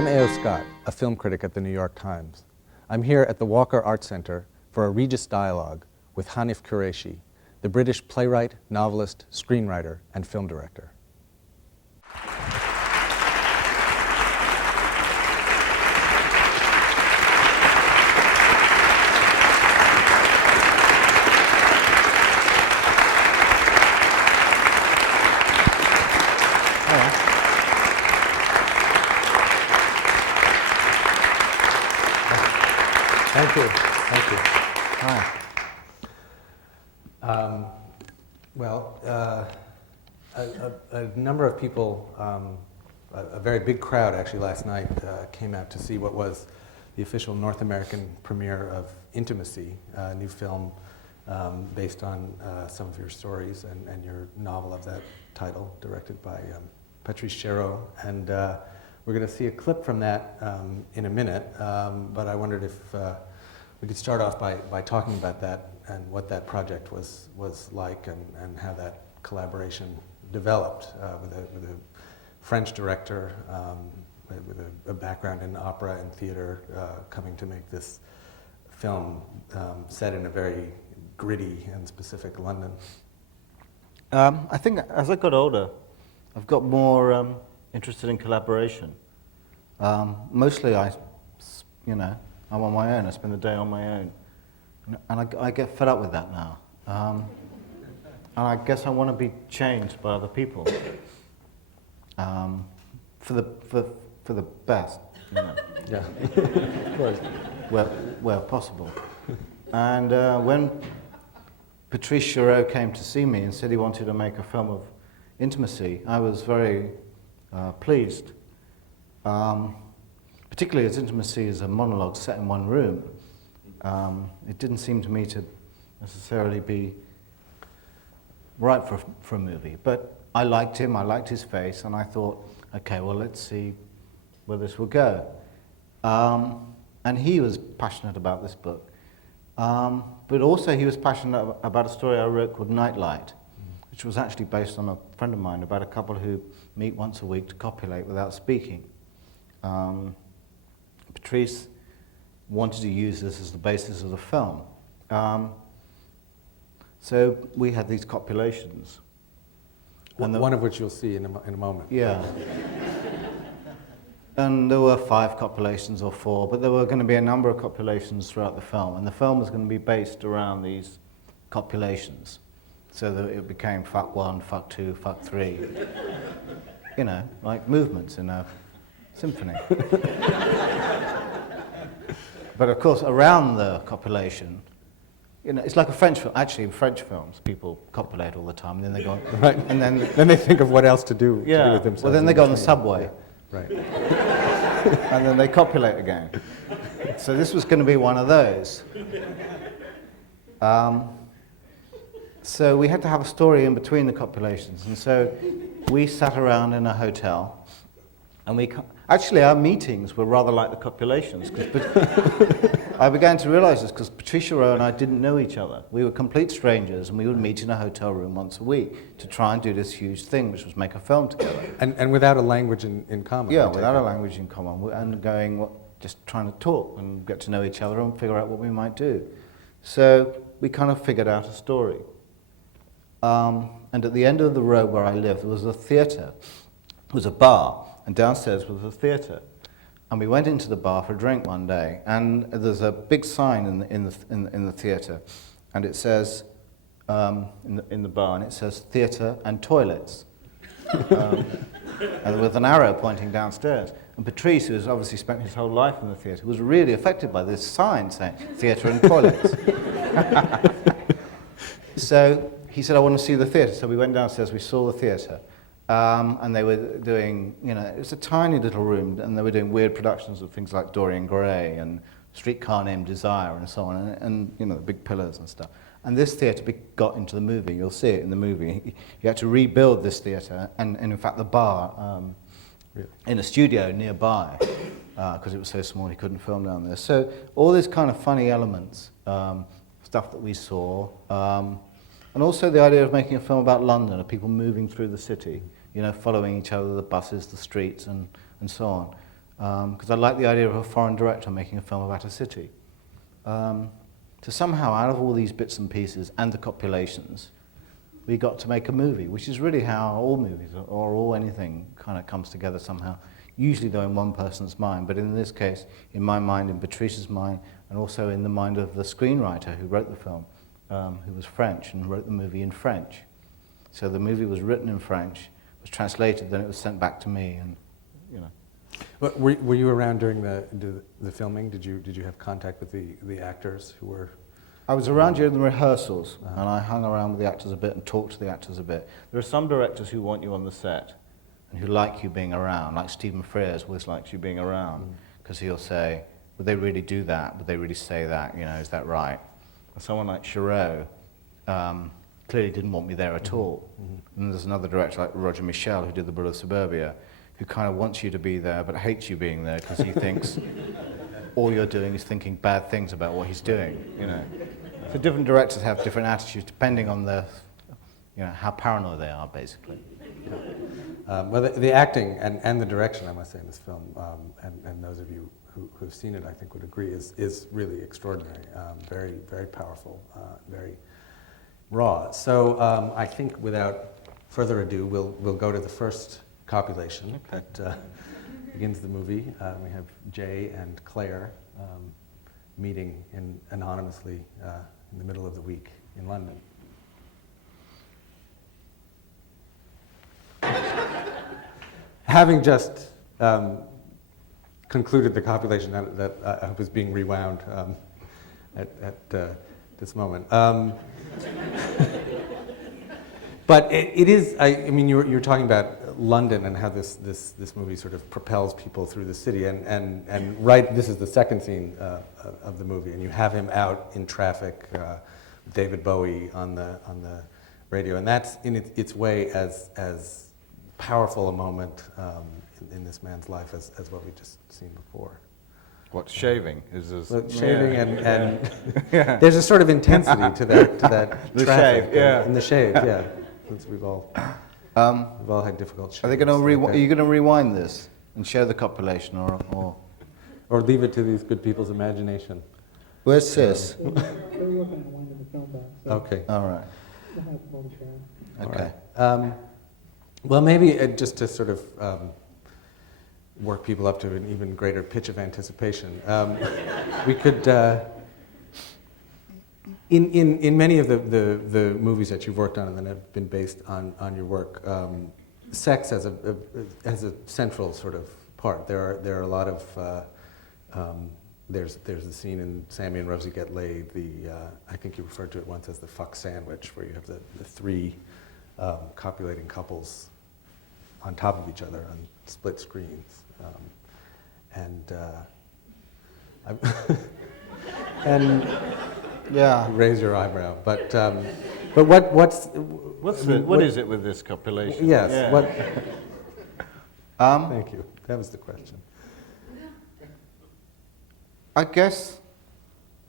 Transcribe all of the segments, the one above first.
I'm A.O. Scott, a film critic at the New York Times. I'm here at the Walker Art Center for a Regis dialogue with Hanif Kureishi, the British playwright, novelist, screenwriter, and film director. Thank you. Thank you. Hi. A number of people, a very big crowd actually last night came out to see what was the official North American premiere of Intimacy, a new film based on some of your stories and your novel of that title, directed by Patrice Chéreau. And we're going to see a clip from that in a minute, but I wondered if we could start off by talking about that and what that project was like and how that collaboration developed with a French director with a background in opera and theater coming to make this film set in a very gritty and specific London. I think as I got older, I've got more interested in collaboration. Mostly I'm on my own. I spend the day on my own, and I get fed up with that now. And I guess I want to be changed by other people for the best, you know. Yeah, of course. Where possible. And when Patrice Chéreau came to see me and said he wanted to make a film of intimacy, I was very pleased. Particularly as intimacy is a monologue set in one room, it didn't seem to me to necessarily be right for a movie. But I liked him, I liked his face, and I thought, okay, well, let's see where this will go. And he was passionate about this book. But also he was passionate about a story I wrote called Nightlight, which was actually based on a friend of mine about a couple who meet once a week to copulate without speaking. Patrice wanted to use this as the basis of the film. So we had these copulations. One of which you'll see in a moment. Yeah. And there were 5 copulations or 4, but there were going to be a number of copulations throughout the film, and the film was going to be based around these copulations, so that it became fuck 1, fuck 2, fuck 3. You know, like movements in a symphony. But of course, around the copulation, you know, it's like a French film. Actually, in French films, people copulate all the time, and then they go on, right, and then they think of what else to do with themselves. Well, then they go on the subway. Yeah. Right. And then they copulate again. So this was going to be one of those. So we had to have a story in between the copulations, and so we sat around in a hotel, and actually our meetings were rather like the copulations, because I began to realize this because Patrice Chéreau and I didn't know each other. We were complete strangers, and we would meet in a hotel room once a week to try and do this huge thing, which was make a film together. And without a language in common. Yeah, without a language in common, and just trying to talk and get to know each other and figure out what we might do. So we kind of figured out a story. And at the end of the road where I lived, there was a theatre. It was a bar, and downstairs was a theatre. And we went into the bar for a drink one day, and there's a big sign in the theatre, and it says in the bar, and it says theatre and toilets, and with an arrow pointing downstairs. And Patrice, who has obviously spent his whole life in the theatre, was really affected by this sign saying theatre and toilets. So he said, "I want to see the theatre." So we went downstairs. We saw the theatre. And they were doing, you know, it was a tiny little room, and they were doing weird productions of things like Dorian Gray and Streetcar Named Desire and so on, and you know, the big pillars and stuff. And this theatre got into the movie. You'll see it in the movie. You had to rebuild this theatre, and in fact the bar in a studio nearby, because it was so small he couldn't film down there. So all these kind of funny elements, stuff that we saw, and also the idea of making a film about London, of people moving through the city, you know, following each other, the buses, the streets, and so because I like the idea of a foreign director making a film about a city. So somehow, out of all these bits and pieces and the copulations, we got to make a movie, which is really how all movies or all anything kind of comes together somehow, usually though in one person's mind, but in this case, in my mind, in Patricia's mind, and also in the mind of the screenwriter who wrote the film, who was French and wrote the movie in French. So the movie was written in French, was translated, then it was sent back to me, and you know. But were you around during the filming? Did you have contact with the actors who were? I was around during the rehearsals, and I hung around with the actors a bit and talked to the actors a bit. There are some directors who want you on the set and who like you being around, like Stephen Frears always likes you being around, because he'll say, would they really do that? Would they really say that? You know, is that right? And someone like Chiron clearly didn't want me there at all. And there's another director like Roger Michel, who did The Bull of Suburbia, who kind of wants you to be there but hates you being there because he thinks all you're doing is thinking bad things about what he's doing, you know. So different directors have different attitudes depending on the, you know, how paranoid they are, basically. Well, the acting and the direction, I must say, in this film, and those of you who've seen it, I think, would agree, is really extraordinary. Very, very powerful, very raw. So I think, without further ado, we'll go to the first copulation that begins the movie. We have Jay and Claire meeting anonymously in the middle of the week in London. Having just concluded the copulation that I hope is being rewound at this moment. But it is, I mean, you're talking about London and how this movie sort of propels people through the city. And right, this is the second scene of the movie, and you have him out in traffic, David Bowie on the radio. And that's in its way as powerful a moment in this man's life as what we just seen before. What, shaving? Shaving and yeah. There's a sort of intensity to that the traffic shave, yeah. and the shave, yeah. Since we've all had difficult shaves. Are they going to are you going to rewind this and show the copulation, or leave it to these good people's imagination? Where's Sis? They're working on winding the film back. So Okay. All right. we'll have more to share. Okay. All right. Well, maybe just to sort of work people up to an even greater pitch of anticipation, we could, in many of the movies that you've worked on and that have been based on your work, sex as a central sort of part. There are a lot of there's the scene in Sammy and Rosie Get Laid. I think you referred to it once as the fuck sandwich, where you have the three copulating couples on top of each other on split screens, and Yeah. raise your eyebrow. But what is it with this copulation? Yes. Yeah. What? Thank you. That was the question. I guess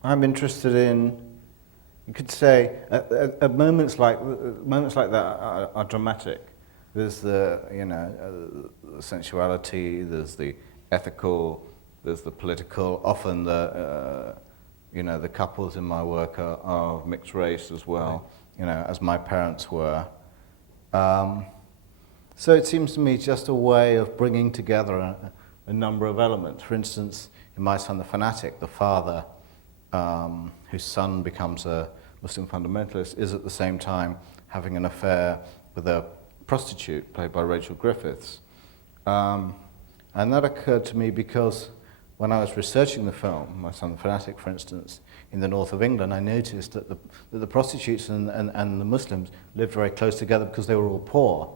I'm interested in, you could say, moments like that are dramatic. There's the the sensuality, there's the ethical, there's the political. Often the couples in my work are of mixed race as well, as my parents were. So it seems to me just a way of bringing together a number of elements. For instance, in My Son the Fanatic, the father, whose son becomes a Muslim fundamentalist, is at the same time having an affair with a prostitute played by Rachel Griffiths. And that occurred to me because when I was researching the film, My Son the Fanatic, for instance, in the north of England, I noticed that the prostitutes and the Muslims lived very close together because they were all poor.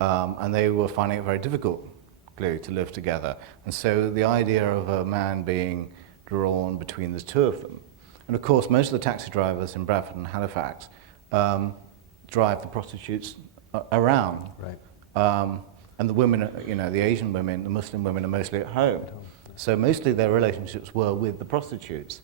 And they were finding it very difficult, clearly, to live together. And so the idea of a man being drawn between the two of them. And of course, most of the taxi drivers in Bradford and Halifax drive the prostitutes around. Right. And the women, the Asian women, the Muslim women are mostly at home. So mostly their relationships were with the prostitutes.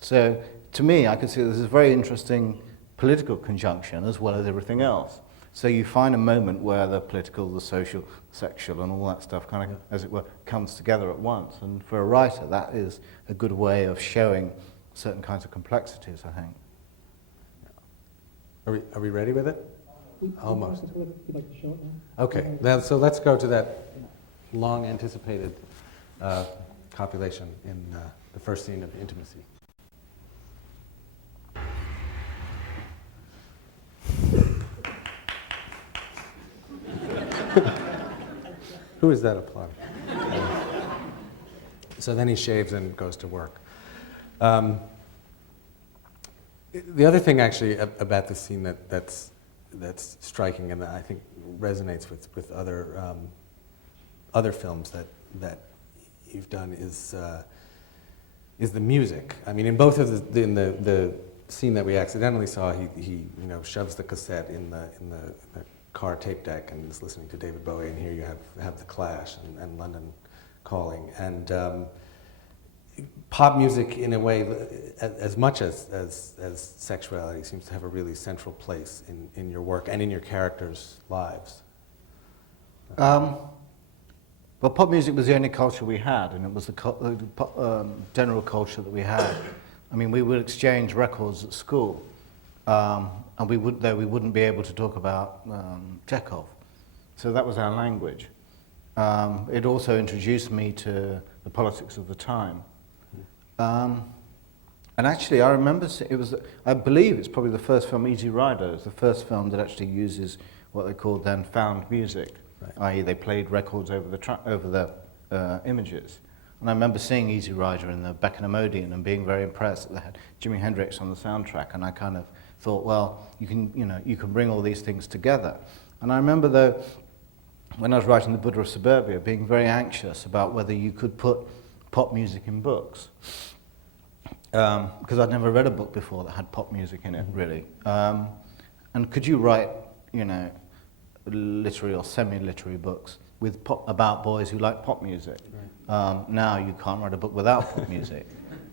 So to me, I could see this is a very interesting political conjunction as well as everything else. So you find a moment where the political, the social, the sexual, and all that stuff kind of, as it were, comes together at once. And for a writer, that is a good way of showing certain kinds of complexities, I think. Are we ready with it? Almost. We'd like to show it now. Okay, then, so let's go to that long anticipated copulation in the first scene of Intimacy. Who is that applauding? So then he shaves and goes to work. The other thing actually about this scene that's striking and that I think resonates with other films that you've done is the music. I mean, in both of the scene that we accidentally saw, he shoves the cassette in the car tape deck and is listening to David Bowie, and here you have the Clash and London Calling, and pop music in a way as much as sexuality seems to have a really central place in your work and in your characters' lives. Well, pop music was the only culture we had, and it was the general culture that we had. I mean, we would exchange records at school, and we wouldn't be able to talk about Chekhov. So that was our language. It also introduced me to the politics of the time. And actually, I remember I believe it's probably the first film, Easy Rider, is the first film that actually uses what they called then found music, i.e. they played records over the images. And I remember seeing Easy Rider in the Beckenham Odeon and being very impressed that they had Jimi Hendrix on the soundtrack, and I kind of thought, well, you can bring all these things together. And I remember, though, when I was writing The Buddha of Suburbia, being very anxious about whether you could put pop music in books. Because I'd never read a book before that had pop music in it, really. And could you write, literary or semi-literary books with about boys who like pop music? Right. Now you can't write a book without pop music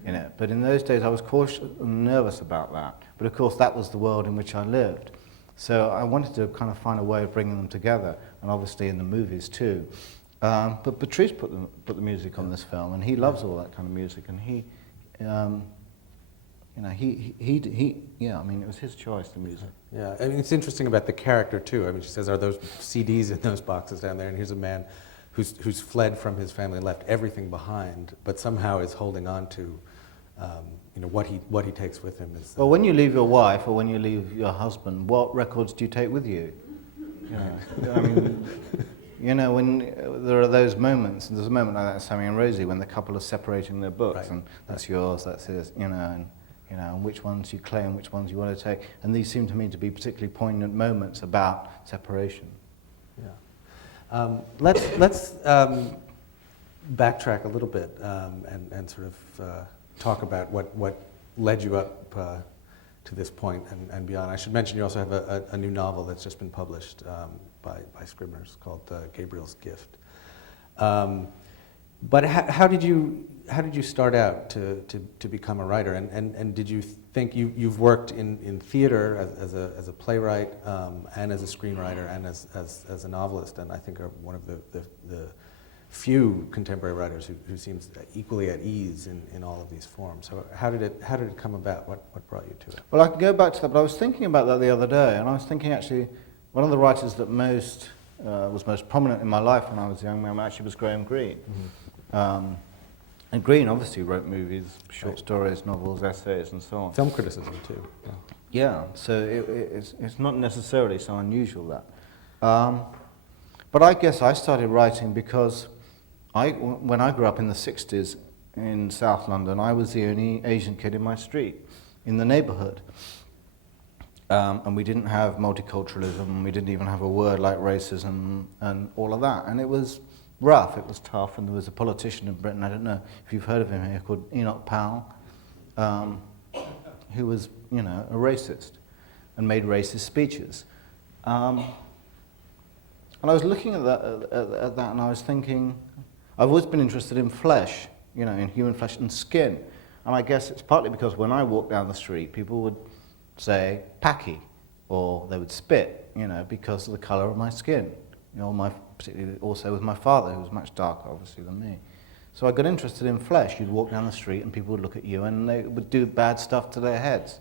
in it. But in those days I was cautious and nervous about that. But of course that was the world in which I lived. So I wanted to kind of find a way of bringing them together, and obviously in the movies too. But Patrice put the music on this film, and he loves all that kind of music, and he I mean, it was his choice, the music. Yeah, I mean, it's interesting about the character too. I mean, she says, "Are those CDs in those boxes down there?" And here's a man who's fled from his family, left everything behind, but somehow is holding on to, what he takes with him. Is well, when you leave your wife or when you leave your husband, what records do you take with you? I mean, when there are those moments, and there's a moment like that in Sammy and Rosie when the couple are separating their books, and that's yours, that's his, and which ones you claim, which ones you want to take. And these seem to me to be particularly poignant moments about separation. Yeah. Let's backtrack a little bit and sort of talk about what led you up to this point and beyond. I should mention you also have a new novel that's just been published by Scribner's called Gabriel's Gift. But how did you start out to become a writer? And did you think you've worked in theater as a playwright and as a screenwriter and as a novelist, and I think are one of the few contemporary writers who seems equally at ease in all of these forms. So how did it come about? What brought you to it? Well, I can go back to that, but I was thinking about that the other day, and I was thinking actually one of the writers that was most prominent in my life when I was a young man actually was Graham Greene. Mm-hmm. And Greene obviously wrote movies, short stories, novels, essays, and so on. Film criticism too. Yeah, so it's not necessarily so unusual that. But I guess I started writing because when I grew up in the 60s in South London, I was the only Asian kid in my street, in the neighbourhood. And we didn't have multiculturalism, we didn't even have a word like racism and all of that. And it was rough, it was tough, and there was a politician in Britain, I don't know if you've heard of him here, called Enoch Powell, who was, a racist and made racist speeches. And I was looking at that and I was thinking, I've always been interested in flesh, in human flesh and skin. And I guess it's partly because when I walk down the street, people would say, Paki, or they would spit, because of the colour of my skin. Particularly also with my father, who was much darker, obviously, than me. So I got interested in flesh. You'd walk down the street and people would look at you and they would do bad stuff to their heads.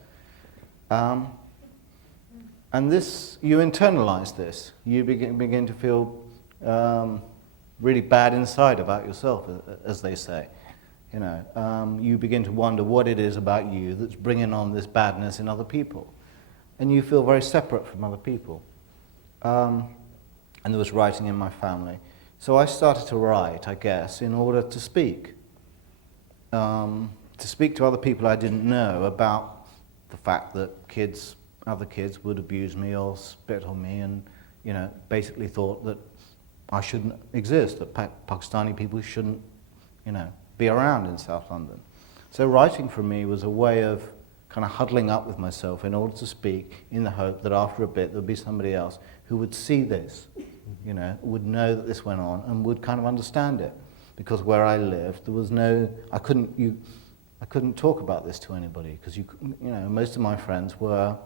And this, you internalize this. You begin to feel really bad inside about yourself, as they say. You begin to wonder what it is about you that's bringing on this badness in other people. And you feel very separate from other people. And there was writing in my family. So I started to write, I guess, in order to speak. To speak to other people I didn't know about the fact that other kids would abuse me or spit on me and, basically thought that I shouldn't exist, that Pakistani people shouldn't, be around in South London. So writing for me was a way of kind of huddling up with myself in order to speak, in the hope that after a bit there would be somebody else who would see this, would know that this went on and would kind of understand it. Because where I lived, there was I couldn't talk about this to anybody because most of my friends were,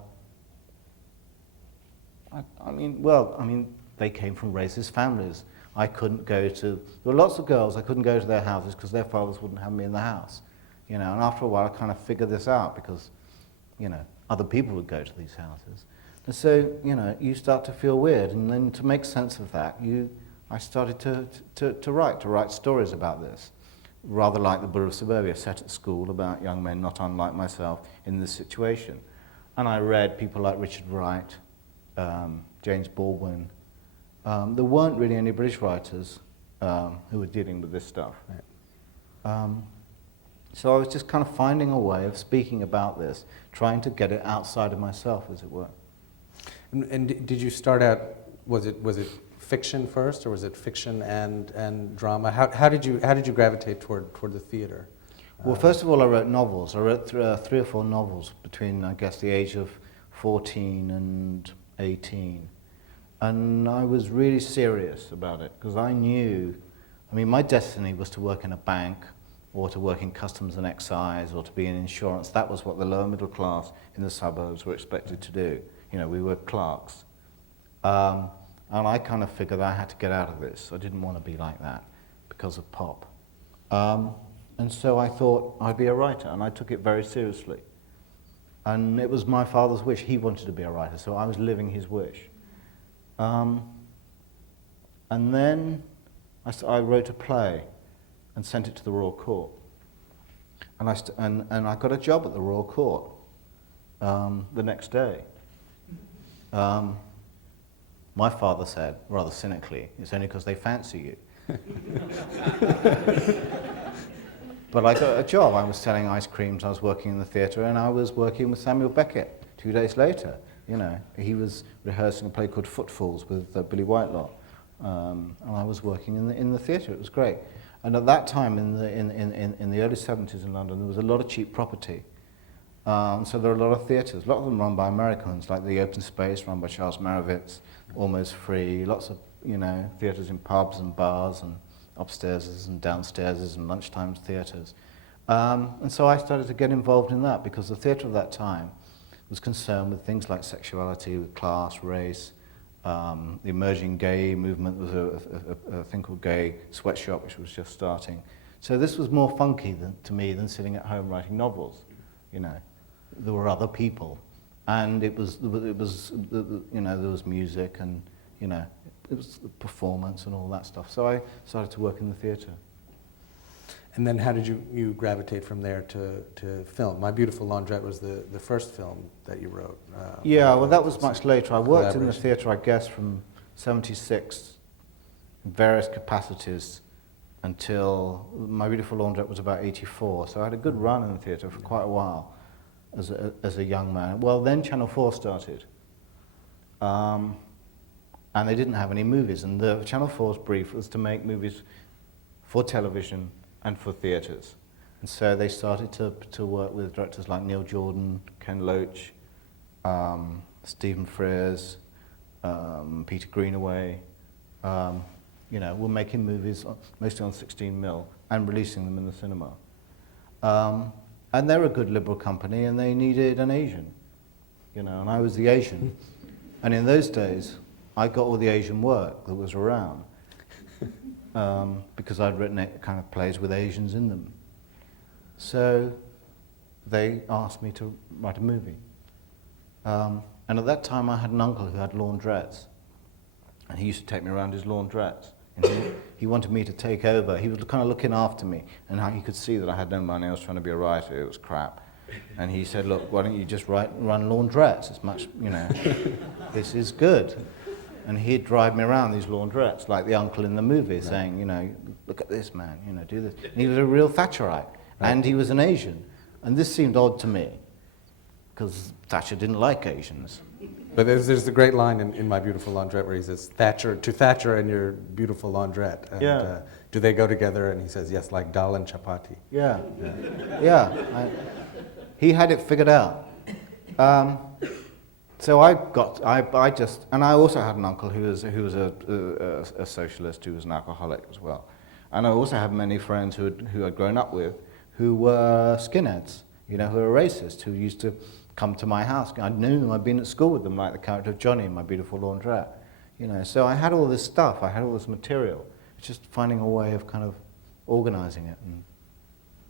they came from racist families. I couldn't go to, there were lots of girls, I couldn't go to their houses because their fathers wouldn't have me in the house. And after a while I kind of figured this out because, other people would go to these houses. And so, you start to feel weird, and then to make sense of that, I started to write stories about this, rather like The Buddha of Suburbia, set at school about young men not unlike myself in this situation. And I read people like Richard Wright, James Baldwin. There weren't really any British writers who were dealing with this stuff. So I was just kind of finding a way of speaking about this, trying to get it outside of myself, as it were. And did you start out, was it fiction first, or was it fiction and drama? How did you gravitate toward the theater? Well, first of all, I wrote novels. I wrote 3 or 4 novels between, I guess, the age of 14 and 18. And I was really serious about it, because I knew, my destiny was to work in a bank, or to work in customs and excise, or to be in insurance. That was what the lower middle class in the suburbs were expected to do. We were clerks. And I kind of figured I had to get out of this. I didn't want to be like that because of pop. And so I thought I'd be a writer, and I took it very seriously. And it was my father's wish. He wanted to be a writer, so I was living his wish. And then I wrote a play and sent it to the Royal Court. And I got a job at the Royal Court the next day. My father said, rather cynically, it's only because they fancy you. But I got a job. I was selling ice creams, I was working in the theatre, and I was working with Samuel Beckett 2 days later. He was rehearsing a play called Footfalls with Billy Whitelaw. And I was working in the theatre. It was great. And at that time, in the early 70s in London, there was a lot of cheap property. So there are a lot of theatres, a lot of them run by Americans, like the Open Space, run by Charles Marovitz, Almost Free, lots of, theatres in pubs and bars and upstairs and downstairs and lunchtime theatres. And so I started to get involved in that because the theatre of that time was concerned with things like sexuality, with class, race. The emerging gay movement was a thing called Gay Sweatshop, which was just starting. So this was more funky to me than sitting at home writing novels. There were other people, and there was music, and it was the performance and all that stuff. So I started to work in the theatre. And then how did you gravitate from there to film? My Beautiful Laundrette was the first film that you wrote. Yeah, well, that was much later. I worked in the theatre, I guess, from 76 in various capacities until My Beautiful Laundrette was about 84. So I had a good run in the theatre for quite a while as a young man. Well, then Channel 4 started. And they didn't have any movies. And the Channel 4's brief was to make movies for television and for theatres. And so they started to work with directors like Neil Jordan, Ken Loach, Stephen Frears, Peter Greenaway. Were making movies mostly on 16mm and releasing them in the cinema. And they're a good liberal company, and they needed an Asian, and I was the Asian. And in those days, I got all the Asian work that was around because I'd written kind of plays with Asians in them. So they asked me to write a movie. And at that time, I had an uncle who had laundrettes. And he used to take me around his laundrettes. And he wanted me to take over. He was kind of looking after me. And he could see that I had no money. I was trying to be a writer. It was crap. And he said, look, why don't you just run laundrettes? It's much, this is good. And he'd drive me around these laundrettes, like the uncle in the movie, saying, look at this man, do this. And he was a real Thatcherite. Right. And he was an Asian. And this seemed odd to me, because Thatcher didn't like Asians. But there's the great line in My Beautiful Laundrette where he says, Thatcher and your beautiful laundrette. And, do they go together? And he says, yes, like dal and chapati. Yeah. He had it figured out. So and I also had an uncle who was a socialist, who was an alcoholic as well. And I also had many friends who I'd grown up with who were skinheads, who were racist, who used to come to my house. I'd known them, I'd been at school with them, like the character of Johnny in My Beautiful Laundrette. So I had all this stuff, I had all this material. It's just finding a way of kind of organizing it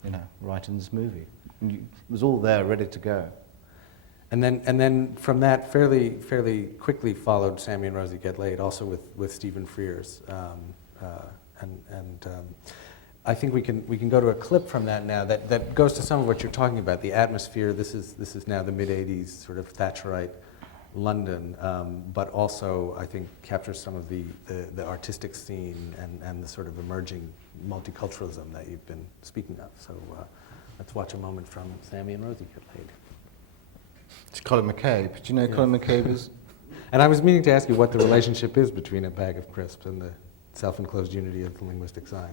and, writing this movie. And it was all there, ready to go. And then from that, fairly quickly followed Sammy and Rosie Get Laid, also with Stephen Frears. I think we can go to a clip from that now that goes to some of what you're talking about, the atmosphere. This is now the mid-'80s sort of Thatcherite London, but also I think captures some of the artistic scene and the sort of emerging multiculturalism that you've been speaking of. So let's watch a moment from Sammy and Rosie Get Laid. It's Colin McCabe. Do you know Colin McCabe is? And I was meaning to ask you what the relationship is between A Bag of Crisps and the self-enclosed unity of the linguistic sign.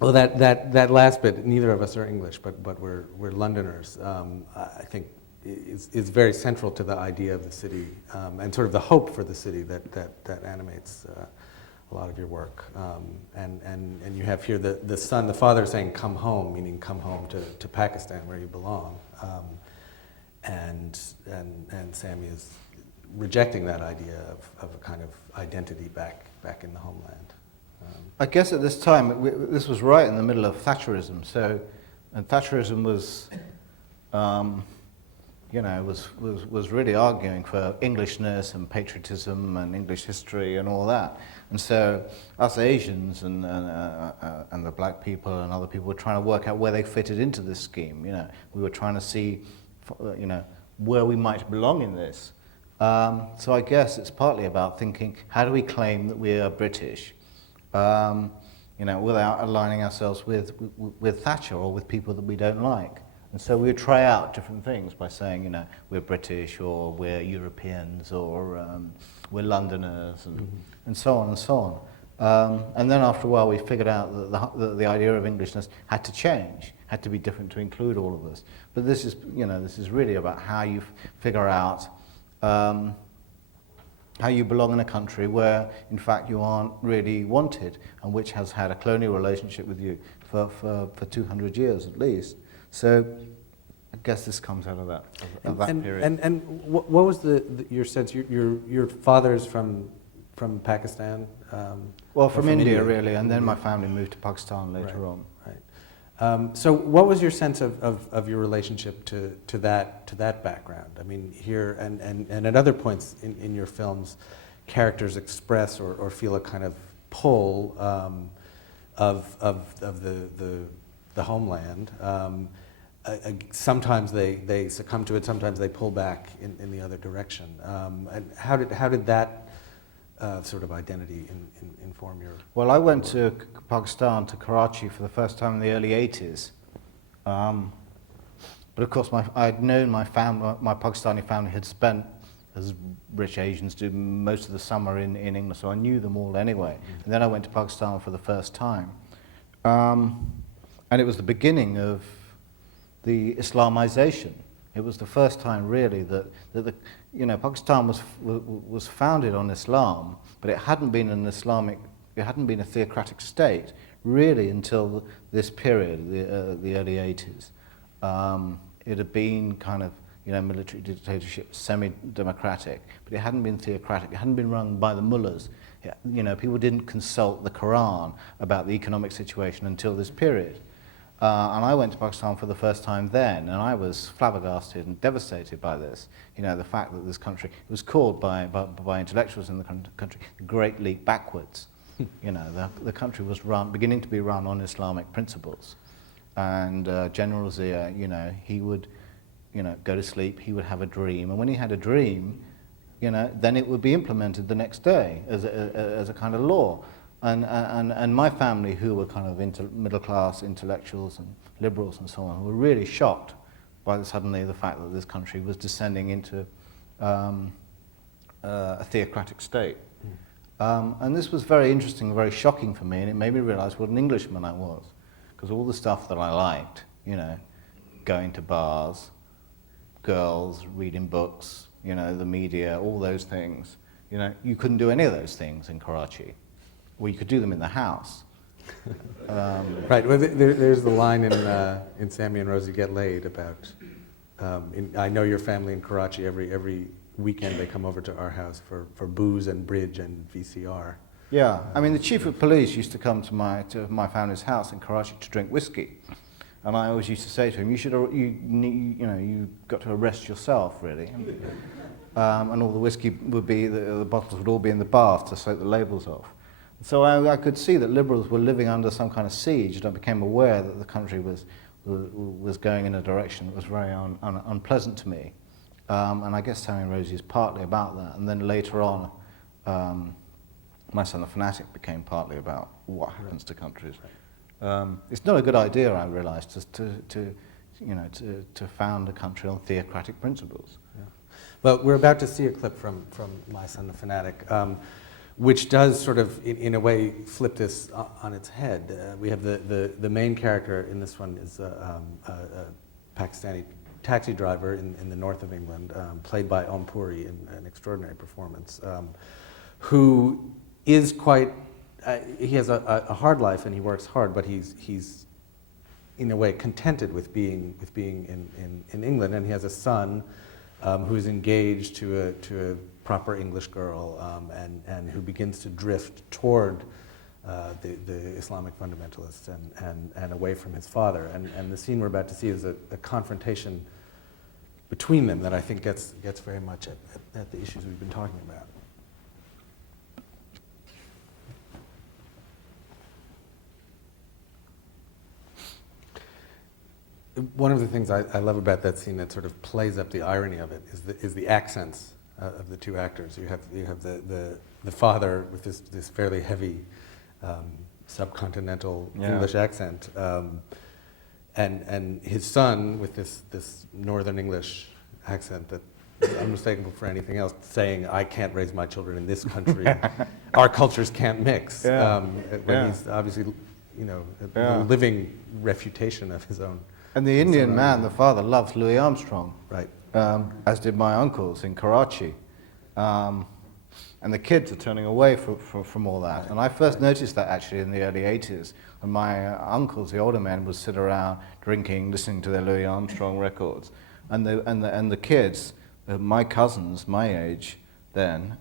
Well, that last bit, neither of us are English, but we're Londoners, I think is very central to the idea of the city and sort of the hope for the city that animates a lot of your work. And you have here the son, the father saying, come home, meaning come home to Pakistan where you belong. And Sammy is rejecting that idea of a kind of identity back in the homeland. I guess at this time, this was right in the middle of Thatcherism. And Thatcherism was, was really arguing for Englishness and patriotism and English history and all that. And so us Asians and the black people and other people were trying to work out where they fitted into this scheme. We were trying to see, where we might belong in this. So I guess it's partly about thinking, how do we claim that we are British, without aligning ourselves with Thatcher or with people that we don't like. And so we would try out different things by saying, we're British or we're Europeans or we're Londoners and so on and so on. And then after a while we figured out that the idea of Englishness had to change, had to be different to include all of us. But this is really about how you figure out how you belong in a country where, in fact, you aren't really wanted and which has had a colonial relationship with you for 200 years at least. So I guess this comes out of that period. And what was your sense? Your father's from Pakistan? Well, from India, really, and then my family moved to Pakistan later on. Right. So what was your sense of your relationship to that background? I mean, here and at other points in your films, characters express or feel a kind of pull of the homeland. Sometimes they succumb to it. Sometimes they pull back in the other direction. And how did that sort of identity inform your? Well, I went to Pakistan, to Karachi, for the first time in the early '80s. But of course, I'd known my Pakistani family had spent, as rich Asians do, most of the summer in England, so I knew them all anyway. And then I went to Pakistan for the first time. And it was the beginning of the Islamization. It was the first time, really, that Pakistan was founded on Islam, but it hadn't been a theocratic state, really, until this period, the early '80s. It had been kind of military dictatorship, semi-democratic, but it hadn't been theocratic. It hadn't been run by the mullahs. People didn't consult the Quran about the economic situation until this period. And I went to Pakistan for the first time then, and I was flabbergasted and devastated by this. The fact that this country, it was called by intellectuals in the country, the Great Leap Backwards. The country was beginning to be run on Islamic principles. And General Zia, he would, go to sleep, he would have a dream, and when he had a dream, then it would be implemented the next day as a kind of law. And my family, who were kind of middle-class intellectuals and liberals and so on, were really shocked by suddenly the fact that this country was descending into a theocratic state. And this was very interesting, very shocking for me, and it made me realize what an Englishman I was. Because all the stuff that I liked, going to bars, girls, reading books, the media, all those things, you couldn't do any of those things in Karachi. Well, you could do them in the house. Right. Well, there's the line in Sammy and Rosie Get Laid about, I know your family in Karachi, every weekend they come over to our house for booze and bridge and VCR. Yeah, I mean, the chief of police used to come to my family's house in Karachi to drink whiskey. And I always used to say to him, you've got to arrest yourself, really. And all the whiskey would be, the bottles would all be in the bath to soak the labels off. So I could see that liberals were living under some kind of siege, and I became aware that the country was going in a direction that was very unpleasant to me. And I guess Sammy and Rosie is partly about that. And then later on, My Son the Fanatic became partly about what happens to countries. It's not a good idea, I realised, to found a country on theocratic principles. Yeah. Well, we're about to see a clip from My Son the Fanatic, which does sort of, in a way, flip this on its head. We have the main character in this one is a Pakistani taxi driver in the north of England, played by Om Puri in an extraordinary performance, who is quite, he has a hard life and he works hard, but he's in a way contented with being in England, and he has a son who is engaged to a proper English girl, and who begins to drift toward the Islamic fundamentalists and away from his father. And the scene we're about to see is a confrontation between them that I think gets very much at the issues we've been talking about. One of the things I love about that scene that sort of plays up the irony of it is the accents of the two actors. You have the father with this fairly heavy subcontinental English accent, and his son with this northern English accent that is unmistakable for anything else, saying, "I can't raise my children in this country. Our cultures can't mix." When he's obviously, a living refutation of his own. And the Indian man, the father, loves Louis Armstrong. Right. As did my uncles in Karachi. And the kids are turning away from all that. And I first noticed that actually in the early 80s, when my uncles, the older men, would sit around drinking, listening to their Louis Armstrong records. And the kids, my cousins, my age then,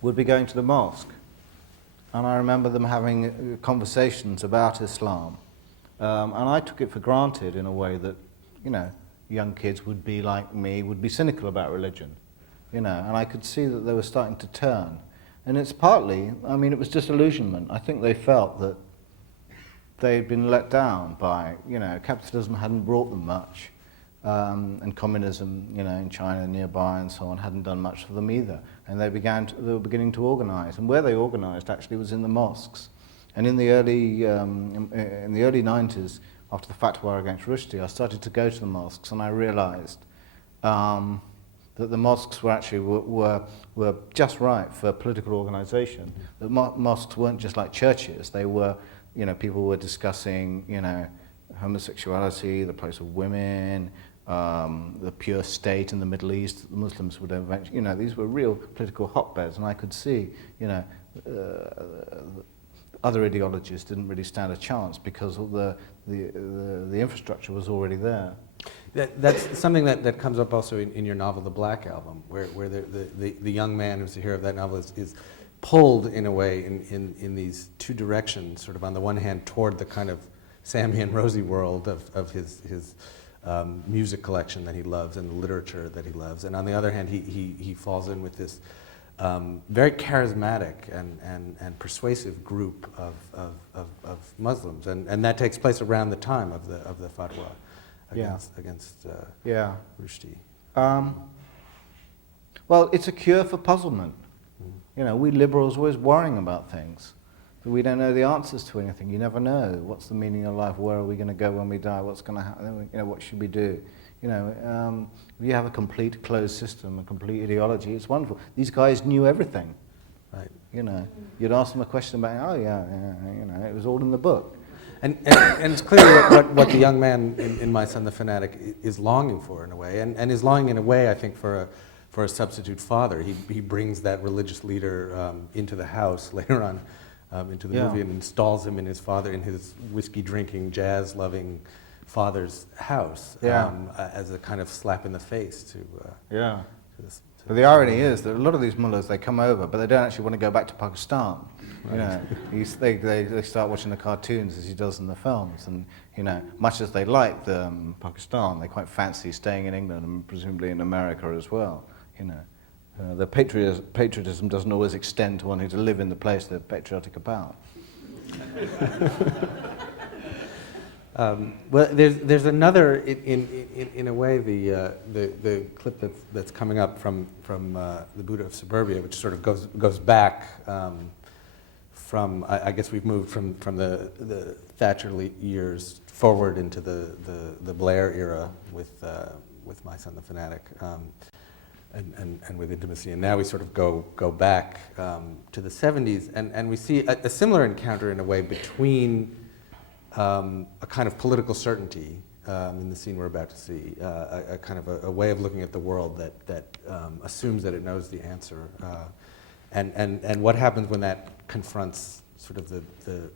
would be going to the mosque. And I remember them having conversations about Islam. And I took it for granted in a way that, young kids would be like me, would be cynical about religion, and I could see that they were starting to turn. And it's partly, it was disillusionment. I think they felt that they'd been let down by, capitalism hadn't brought them much, and communism, in China nearby and so on, hadn't done much for them either. And they were beginning to organize. And where they organized actually was in the mosques. And in the early 90s, after the fatwa against Rushdie, I started to go to the mosques, and I realized that the mosques were just right for political organization. The mosques weren't just like churches. They were, people were discussing, homosexuality, the place of women, the pure state in the Middle East. The Muslims would eventually, these were real political hotbeds, and I could see, other ideologies didn't really stand a chance because the infrastructure was already there. That's something that comes up also in your novel, The Black Album, where the young man who's the hero of that novel is pulled in a way in these two directions, sort of on the one hand toward the kind of Sammy and Rosie world of his music collection that he loves and the literature that he loves, and on the other hand he falls in with this very charismatic and persuasive group of Muslims, and that takes place around the time of the fatwa against Rushdie. Well, it's a cure for puzzlement. You know, we liberals are always worrying about things, but we don't know the answers to anything. You never know. What's the meaning of life? Where are we going to go when we die? What's going to happen? You know, what should we do? You know, if you have a complete closed system, a complete ideology, it's wonderful. These guys knew everything. Right. You know, you'd ask them a question about, oh yeah, you know, it was all in the book. And it's clearly what the young man in My Son the Fanatic is longing for in a way, and is longing in a way, I think, for a substitute father. He brings that religious leader into the house later on, into the movie, and installs him in his whiskey-drinking, jazz-loving father's house as a kind of slap in the face to this. But the irony is that a lot of these mullahs, they come over, but they don't actually want to go back to Pakistan. You know, they start watching the cartoons as he does in the films, and you know, much as they like Pakistan, they quite fancy staying in England and presumably in America as well. You know, the patriotism doesn't always extend to wanting to live in the place they're patriotic about. Well, there's another in a way the clip that's coming up from the Buddha of Suburbia, which sort of goes back from I guess we've moved from the Thatcher years forward into the Blair era with My Son the Fanatic. And with Intimacy, and now we sort of go back to the 70s, and we see a similar encounter in a way between a kind of political certainty in the scene we're about to see, a kind of a way of looking at the world that assumes that it knows the answer, and what happens when that confronts sort of the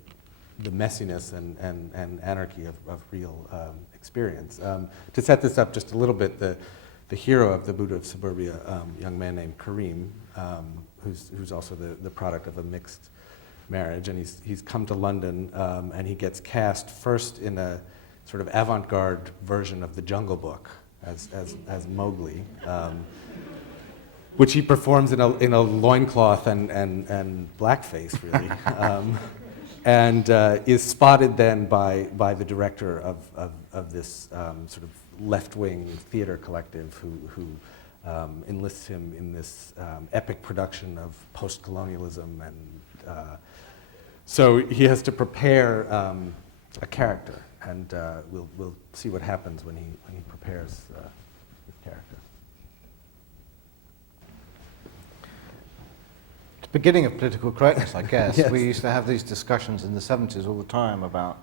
messiness and anarchy of real experience. To set this up just a little bit, the hero of the Buddha of Suburbia, young man named Kareem, who's also the product of a mixed marriage, and he's come to London, and he gets cast first in a sort of avant-garde version of The Jungle Book as Mowgli, which he performs in a loincloth and blackface, really, and is spotted then by the director of this sort of left-wing theater collective who enlists him in this epic production of post-colonialism, and so he has to prepare a character, and we'll see what happens when he prepares his character. It's the beginning of political correctness, I guess. Yes. We used to have these discussions in the 70s all the time about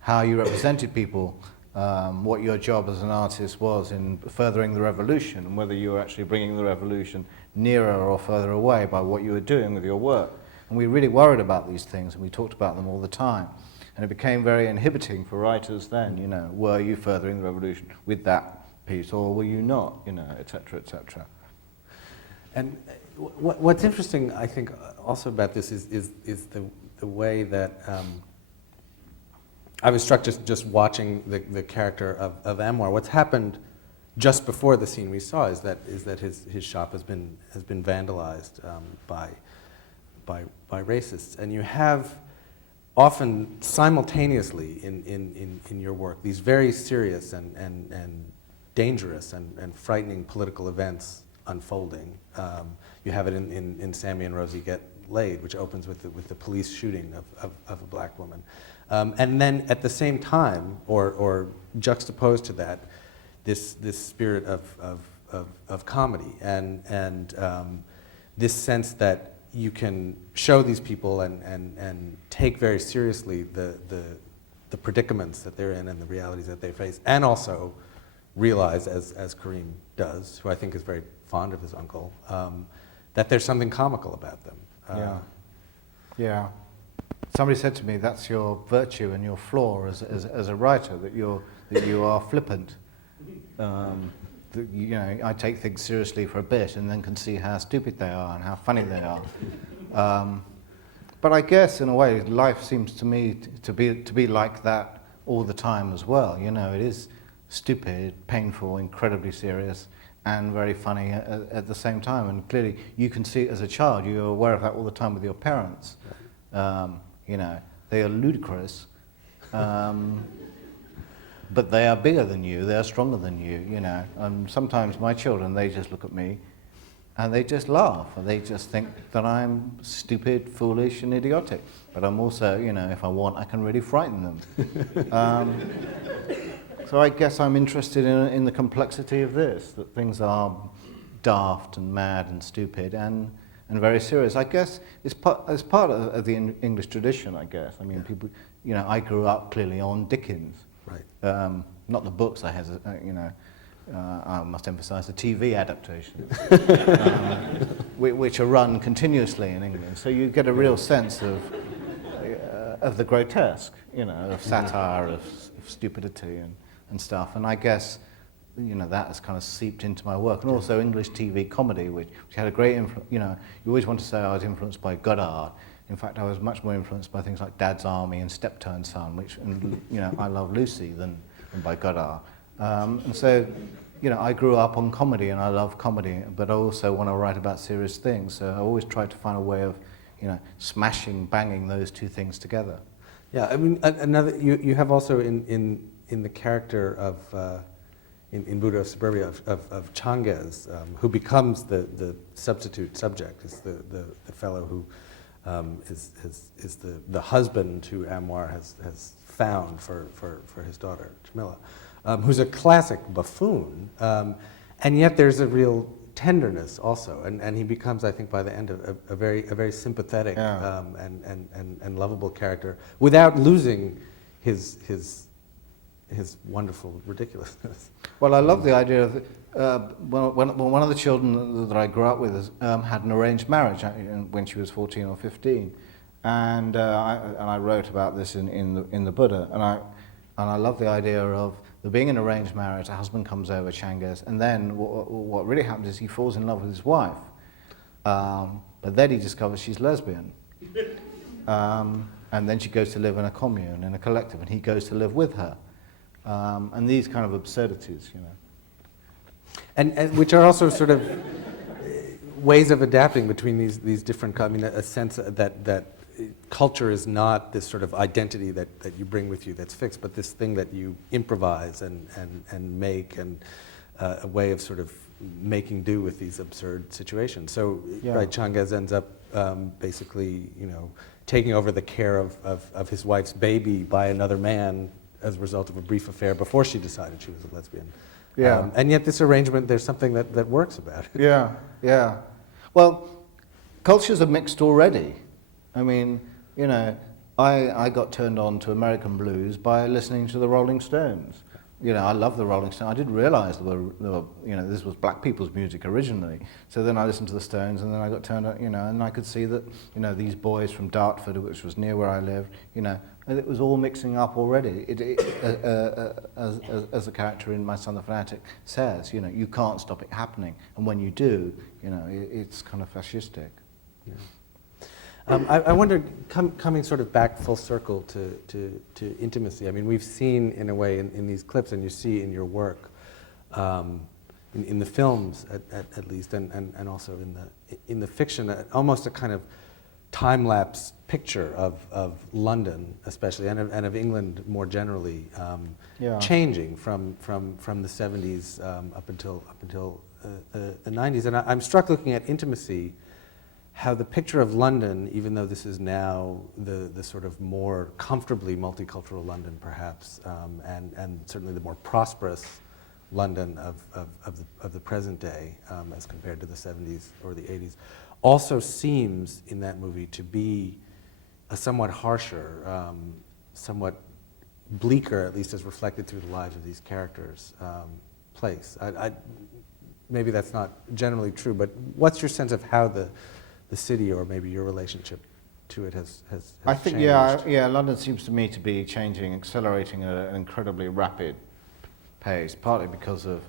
how you represented people, what your job as an artist was in furthering the revolution, and whether you were actually bringing the revolution nearer or further away by what you were doing with your work. And we really worried about these things, and we talked about them all the time. And it became very inhibiting for writers then, you know, were you furthering the revolution with that piece, or were you not, you know, et cetera, et cetera. And what's interesting, I think, also about this is the way that I was struck just watching the character of Anwar. What's happened just before the scene we saw is that his shop has been vandalized by racists, and you have often simultaneously in your work these very serious and dangerous and frightening political events unfolding. You have it in Sammy and Rosie Get Laid, which opens with the police shooting of a black woman. And then at the same time, or juxtaposed to that, this spirit of comedy and this sense that you can show these people and take very seriously the predicaments that they're in and the realities that they face, and also realize, as Kareem does, who I think is very fond of his uncle, that there's something comical about them. Yeah. Somebody said to me, that's your virtue and your flaw as a writer, that you are flippant. I take things seriously for a bit and then can see how stupid they are and how funny they are. But I guess, in a way, life seems to me to be like that all the time as well. You know, it is stupid, painful, incredibly serious, and very funny at the same time. And clearly, you can see it as a child. You're aware of that all the time with your parents. You know, they are ludicrous, but they are bigger than you. They are stronger than you. You know, and sometimes my children, they just look at me, and they just laugh, and they just think that I'm stupid, foolish, and idiotic. But I'm also, you know, if I want, I can really frighten them. So I guess I'm interested in the complexity of this, that things are daft and mad and stupid and very serious. I guess it's part of the English tradition, I guess. I mean, people, you know, I grew up clearly on Dickens. Right. Not the books, I must emphasize the TV adaptations, which are run continuously in England. So you get a real sense of the grotesque, you know, of satire, of stupidity and stuff. And I guess, you know, that has kind of seeped into my work. And also English TV comedy, which had a great influence. You know, you always want to say I was influenced by Godard. In fact, I was much more influenced by things like Dad's Army and Steptoe & Son, and you know, I Love Lucy than by Godard. And so, you know, I grew up on comedy and I love comedy, but I also want to write about serious things. So I always try to find a way of, you know, banging those two things together. Yeah, I mean, another, you have also in the character of, in Buddha of Suburbia, of Changes, who becomes the substitute subject, is the fellow who is the husband who Anwar has found for his daughter, Jamila, who's a classic buffoon, and yet there's a real tenderness also, and he becomes, I think, by the end, a very sympathetic and lovable character without losing his wonderful ridiculousness. Well, I love the idea of when one of the children that I grew up with had an arranged marriage when she was 14 or 15, and I wrote about this in the Buddha, and I love the idea of there being an arranged marriage. A husband comes over, Changes, and then what really happens is he falls in love with his wife, but then he discovers she's lesbian, and then she goes to live in a commune, in a collective, and he goes to live with her. And these kind of absurdities, you know. And which are also sort of ways of adapting between these different, I mean, a sense that culture is not this sort of identity that you bring with you that's fixed, but this thing that you improvise and make, and a way of sort of making do with these absurd situations. So, right, Changes ends up basically, you know, taking over the care of his wife's baby by another man as a result of a brief affair before she decided she was a lesbian. Yeah. And yet this arrangement, there's something that works about it. Yeah, yeah. Well, cultures are mixed already. I mean, you know, I got turned on to American blues by listening to the Rolling Stones. You know, I love the Rolling Stones. I didn't realize there were, you know, this was black people's music originally. So then I listened to the Stones, and then I got turned on, you know, and I could see that, you know, these boys from Dartford, which was near where I lived, you know, and it was all mixing up already. As the character in My Son the Fanatic says, you know, you can't stop it happening, and when you do, you know, it's kind of fascistic. Yeah. I wondered, coming sort of back full circle to intimacy. I mean, we've seen, in a way, in these clips, and you see in your work, in the films at least, and also in the fiction, almost a kind of time-lapse picture of London, especially, and of England more generally, changing from the 70s up until the 90s. And I'm struck looking at intimacy, how the picture of London, even though this is now the sort of more comfortably multicultural London, perhaps, and certainly the more prosperous London of the present day, as compared to the 70s or the 80s, also seems in that movie to be a somewhat harsher, somewhat bleaker, at least as reflected through the lives of these characters, place. Maybe that's not generally true, but what's your sense of how the city, or maybe your relationship to it, has I think, changed? yeah, London seems to me to be changing, accelerating at an incredibly rapid pace, partly because of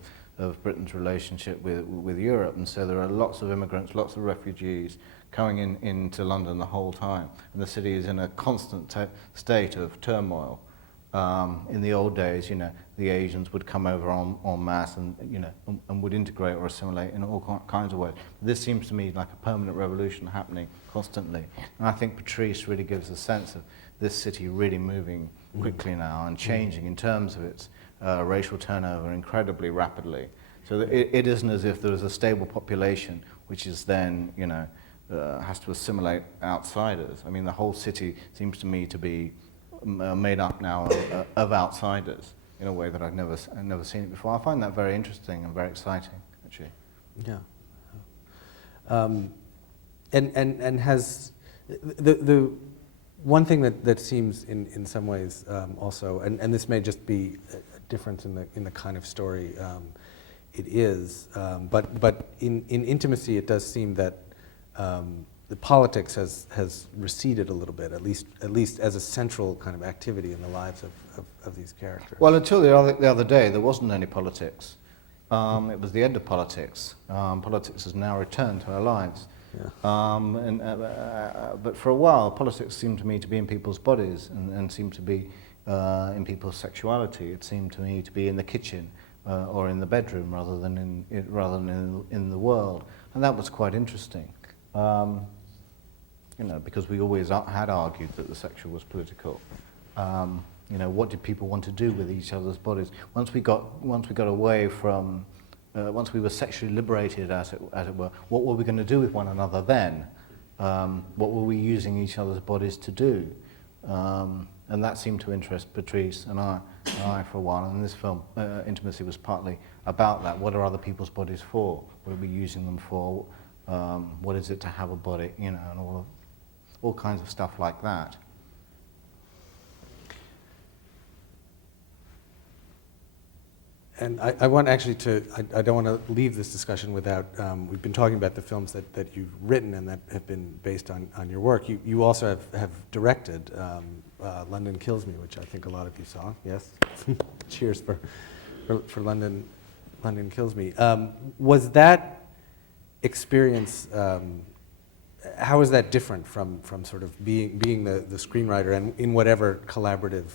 Britain's relationship with Europe, and so there are lots of immigrants, lots of refugees coming into London the whole time, and the city is in a constant state of turmoil. In the old days, the Asians would come over en masse and, and would integrate or assimilate in all kinds of ways. This seems to me like a permanent revolution happening constantly. And I think Patrice really gives a sense of this city really moving quickly now and changing in terms of its racial turnover incredibly rapidly. So that it isn't as if there is a stable population which is then, has to assimilate outsiders. I mean, the whole city seems to me to be made up now of outsiders in a way that I've never seen it before. I find that very interesting and very exciting, actually. Yeah. And has the one thing that seems in some ways also, and this may just be a difference in the kind of story it is, but in Intimacy it does seem that the politics has receded a little bit, at least as a central kind of activity in the lives of these characters. Well, until the other day, there wasn't any politics. It was the end of politics. Politics has now returned to our lives. Yeah. But for a while, politics seemed to me to be in people's bodies and seemed to be in people's sexuality. It seemed to me to be in the kitchen or in the bedroom rather than in the world, and that was quite interesting. Because we always had argued that the sexual was political. What did people want to do with each other's bodies? Once we got away from, once we were sexually liberated, as it were, what were we going to do with one another then? What were we using each other's bodies to do? And that seemed to interest Patrice and I for a while. And this film, Intimacy, was partly about that. What are other people's bodies for? What are we using them for? What is it to have a body? And all kinds of stuff like that. And I want actually I don't want to leave this discussion without, we've been talking about the films that you've written and that have been based on your work. You also have directed London Kills Me, which I think a lot of you saw, yes? Cheers for London Kills Me. Was that experience, how is that different from sort of being the screenwriter and in whatever collaborative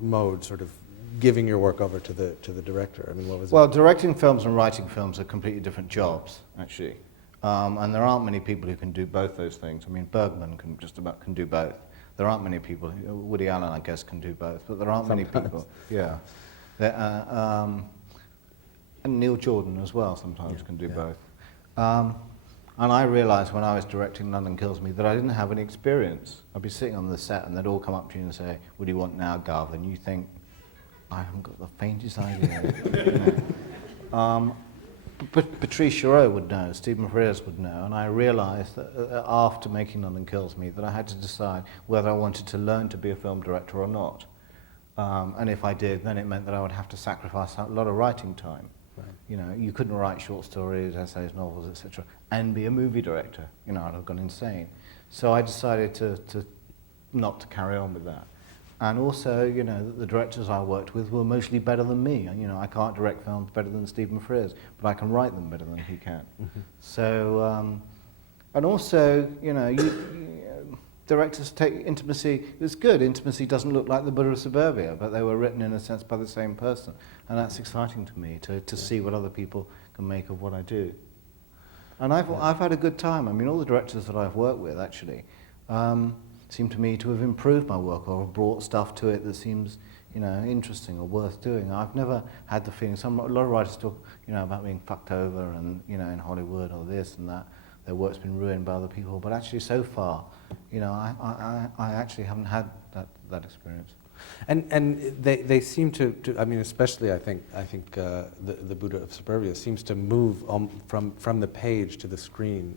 mode, sort of giving your work over to the director? I mean, what was it? Well, directing films and writing films are completely different jobs, actually. And there aren't many people who can do both those things. I mean, Bergman can do both. There aren't many people. Woody Allen, I guess, can do both, but there aren't many people. Yeah. And Neil Jordan as well sometimes can do both. And I realised when I was directing London Kills Me that I didn't have any experience. I'd be sitting on the set and they'd all come up to you and say, "What do you want now, Gov?" And you think, I haven't got the faintest idea. But Patrice Chéreau would know, Stephen Frears would know, and I realised that after making London Kills Me that I had to decide whether I wanted to learn to be a film director or not. And if I did, then it meant that I would have to sacrifice a lot of writing time. Right. You couldn't write short stories, essays, novels, etc., and be a movie director. I'd have gone insane. So I decided to not to carry on with that. And also, the directors I worked with were mostly better than me. I can't direct films better than Stephen Frears, but I can write them better than he can. Mm-hmm. So, and also, directors take Intimacy. It's good. Intimacy doesn't look like The Buddha of Suburbia, but they were written in a sense by the same person, and that's exciting to me to see what other people can make of what I do. And I've had a good time. I mean, all the directors that I've worked with actually seem to me to have improved my work or have brought stuff to it that seems, interesting or worth doing. I've never had the feeling. A lot of writers talk, about being fucked over and, in Hollywood or this and that. Their work's been ruined by other people. But actually, so far, I actually haven't had that experience. And they seem to I mean, especially I think the Buddha of Suburbia seems to move from the page to the screen.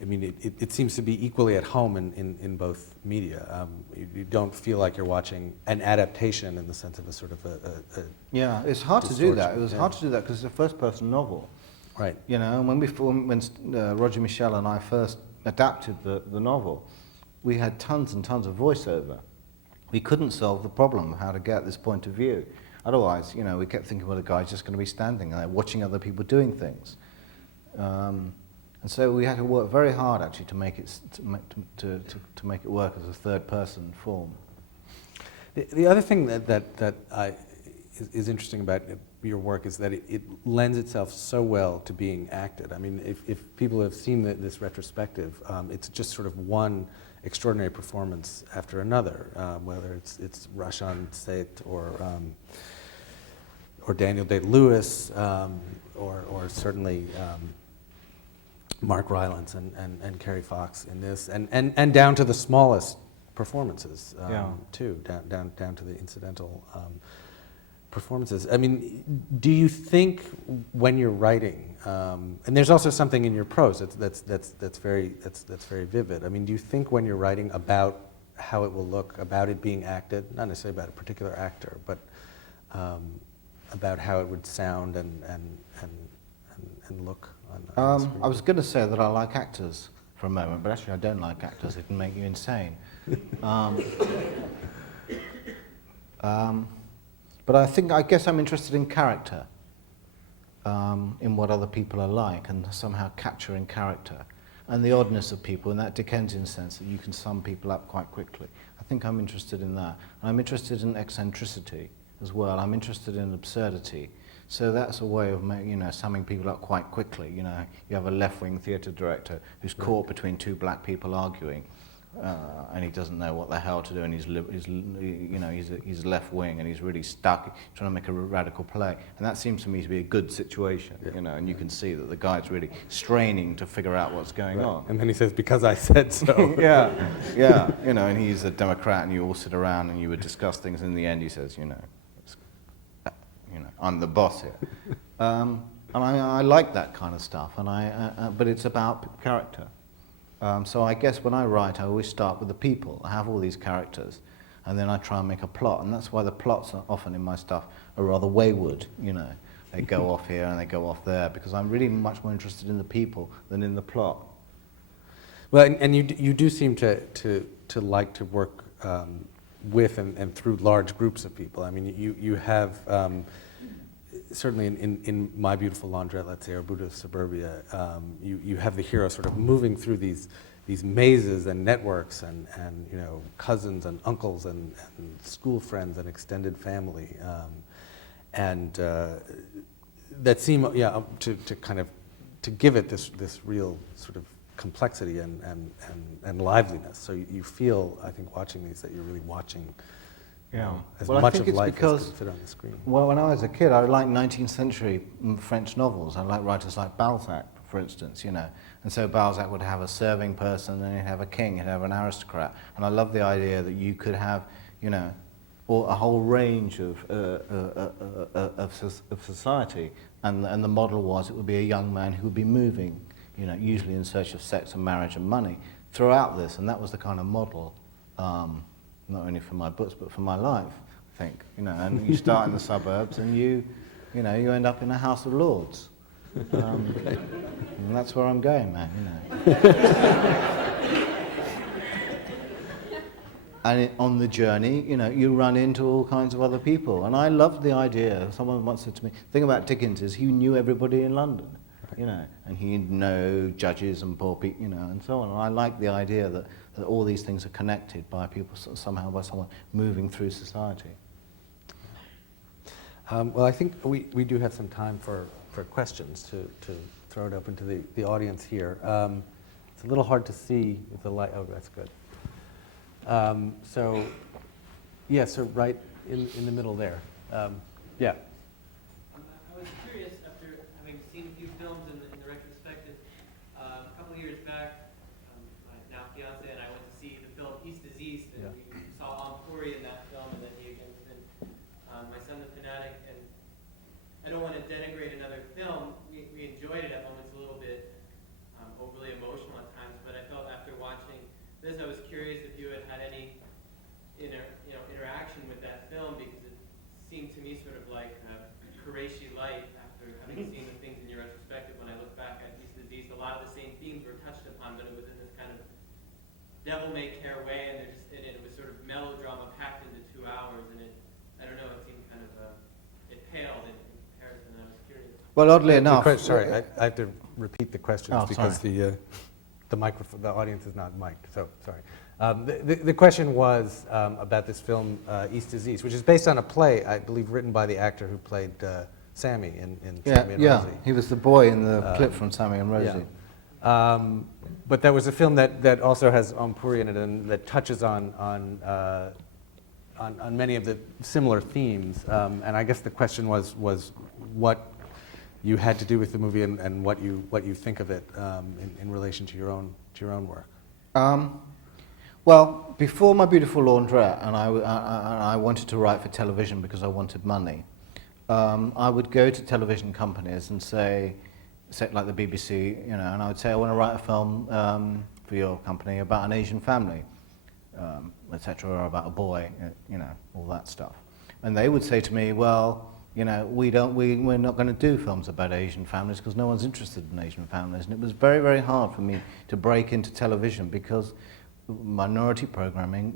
I mean, it seems to be equally at home in both media. You don't feel like you're watching an adaptation in the sense of a sort of a yeah, it's hard to do that. It was hard to do that because it's a first-person novel. Right. And when Roger Michel and I first adapted the novel, we had tons and tons of voiceover. We couldn't solve the problem of how to get this point of view. Otherwise, you know, we kept thinking, well, the guy's just going to be standing there watching other people doing things. And so we had to work very hard, actually, to make it to make it work as a third-person form. The other thing that is interesting about your work is that it lends itself so well to being acted. I mean, if people have seen this retrospective, it's just sort of one extraordinary performance after another, whether it's Rashan Seth or Daniel Day-Lewis, or certainly Mark Rylance and Carrie Fox in this, and down to the smallest performances too, down to the incidental performances. I mean, do you think when you're writing, and there's also something in your prose that's very vivid. I mean, do you think when you're writing about how it will look, about it being acted, not necessarily about a particular actor, but about how it would sound and look on screen? I was going to say that I like actors for a moment, but actually I don't like actors. It can make you insane. But I guess I'm interested in character, in what other people are like, and somehow capturing character, and the oddness of people in that Dickensian sense that you can sum people up quite quickly. I think I'm interested in that. And I'm interested in eccentricity as well. I'm interested in absurdity. So that's a way of, summing people up quite quickly. You know, you have a left-wing theatre director who's caught between two black people arguing, and he doesn't know what the hell to do, and he's left-wing, and he's really stuck trying to make a radical play. And that seems to me to be a good situation, and you can see that the guy's really straining to figure out what's going on. And then he says, "Because I said so." yeah, and he's a Democrat, and you all sit around and you would discuss things. In the end, he says, I'm the boss here. And I like that kind of stuff, but it's about character. So I guess when I write, I always start with the people. I have all these characters, and then I try and make a plot, and that's why the plots are often in my stuff are rather wayward, They go off here and they go off there, because I'm really much more interested in the people than in the plot. Well, and you do seem to like to work with and through large groups of people. I mean, you have, certainly in My Beautiful Laundrette, let's say, or Buddha's Suburbia, you have the hero sort of moving through these mazes and networks and cousins and uncles and school friends and extended family, and that seem to kind of to give it this real sort of complexity and liveliness. So you feel, I think, watching these, that you're really watching as much of life as can fit on the screen. Well, when I was a kid, I liked 19th century French novels. I liked writers like Balzac, for instance, And so Balzac would have a serving person, and he'd have a king, he'd have an aristocrat. And I love the idea that you could have, a whole range of society. And the model was, it would be a young man who would be moving, usually in search of sex and marriage and money, throughout this. And that was the kind of model, not only for my books, but for my life, I think. And you start in the suburbs, and you end up in a House of Lords. And that's where I'm going, man, And on the journey, you run into all kinds of other people. And I loved the idea. Someone once said to me, the thing about Dickens is he knew everybody in London, and he'd know judges and poor people, and so on. And I like the idea that all these things are connected by people, somehow by someone moving through society. Well, I think we do have some time for questions to throw it open to the audience here. It's a little hard to see with the light. Oh, that's good. So right in the middle there. Yeah. I was curious, after having seen a few films in the retrospective, a couple of years back, my now fiance and I went to see the film East is East, and we saw Ampuri in that film, and then he again was in My Son the Fanatic. And I don't want to denigrate another film. We enjoyed it at moments, a little bit overly emotional at times, but I felt after watching this, I was curious if you had any interaction with that film, because it seemed to me sort of like Kureishi light after having seen the things in your retrospective. When I look back at East is East, a lot of the same themes were touched upon, but it was in this kind of devil-may-care way, and it was sort of melodrama packed into 2 hours, and I don't know, it seemed kind of Well, oddly enough... Sorry, I have to repeat the questions Oh, because the microphone, the audience is not mic'd, so sorry. The question was about this film, East is East, which is based on a play, I believe, written by the actor who played Sammy in Sammy and Rosie. He was the boy in the clip from Sammy and Rosie. Yeah. But there was a film that also has Puri in it and that touches on many of the similar themes. And I guess the question was what you had to do with the movie and what you think of it in relation to your own work. Well, before My Beautiful Laundrette, and I wanted to write for television because I wanted money, I would go to television companies and say like the BBC, and I would say, I want to write a film for your company about an Asian family, etc., or about a boy, all that stuff. And they would say to me, well, we're not going to do films about Asian families because no one's interested in Asian families. And it was very, very hard for me to break into television because minority programming,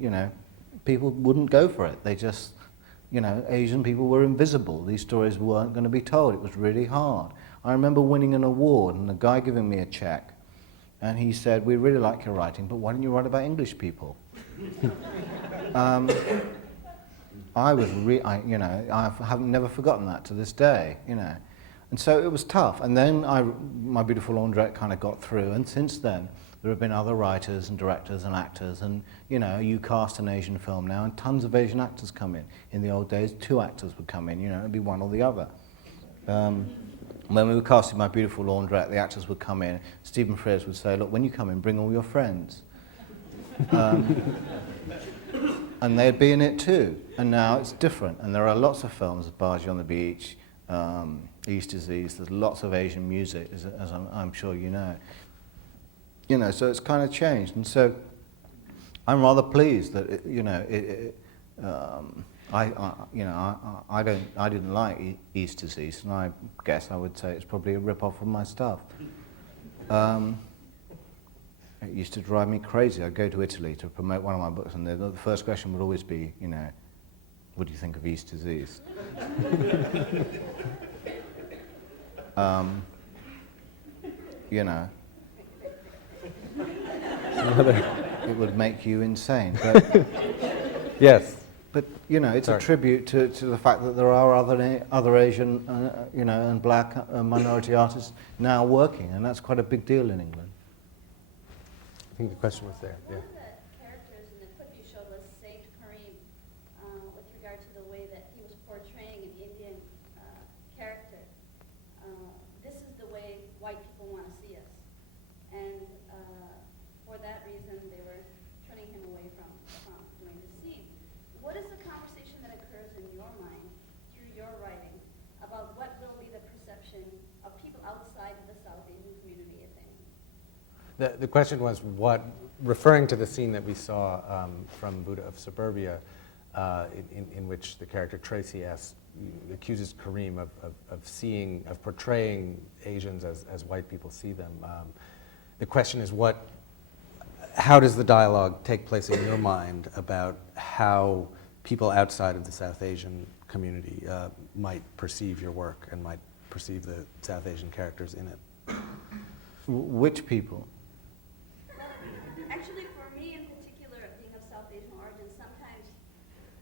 people wouldn't go for it. They just, Asian people were invisible. These stories weren't going to be told. It was really hard. I remember winning an award and a guy giving me a check, and he said, we really like your writing, but why don't you write about English people? I have never forgotten that to this day, And so it was tough. And then My Beautiful Laundrette kind of got through, and since then, there have been other writers and directors and actors, and you cast an Asian film now, and tons of Asian actors come in. In the old days, 2 actors would come in, it'd be one or the other. When we were casting My Beautiful Laundrette, the actors would come in. Stephen Frears would say, look, when you come in, bring all your friends. And they'd be in it too. And now it's different. And there are lots of films, Bargee on the Beach, East is East, there's lots of Asian music, as I'm sure you know. So it's kind of changed. And so I'm rather pleased that, I didn't like East is East, and I guess I would say it's probably a rip-off of my stuff. It used to drive me crazy. I'd go to Italy to promote one of my books, and the first question would always be, what do you think of East is East? It would make you insane. But Yes. But it's a tribute to the fact that there are other Asian, and black minority artists now working, and that's quite a big deal in England. I think the question was there. Yeah. One of the characters in the clip you showed was Saint Kareem, with regard to the way that he was portraying an Indian character. This is the way white people want to see us, and for that reason, they were turning him away from doing the scene. What is the conversation that occurs in your mind through your writing about what will be the perception of people outside of the South Asian community, if any? The question was referring to the scene that we saw from Buddha of Suburbia, in which the character Tracy accuses Kareem of portraying Asians as white people see them. The question is how does the dialogue take place in your mind about how people outside of the South Asian community might perceive your work and might perceive the South Asian characters in it? Which people? Actually, for me in particular, being of South Asian origin, sometimes,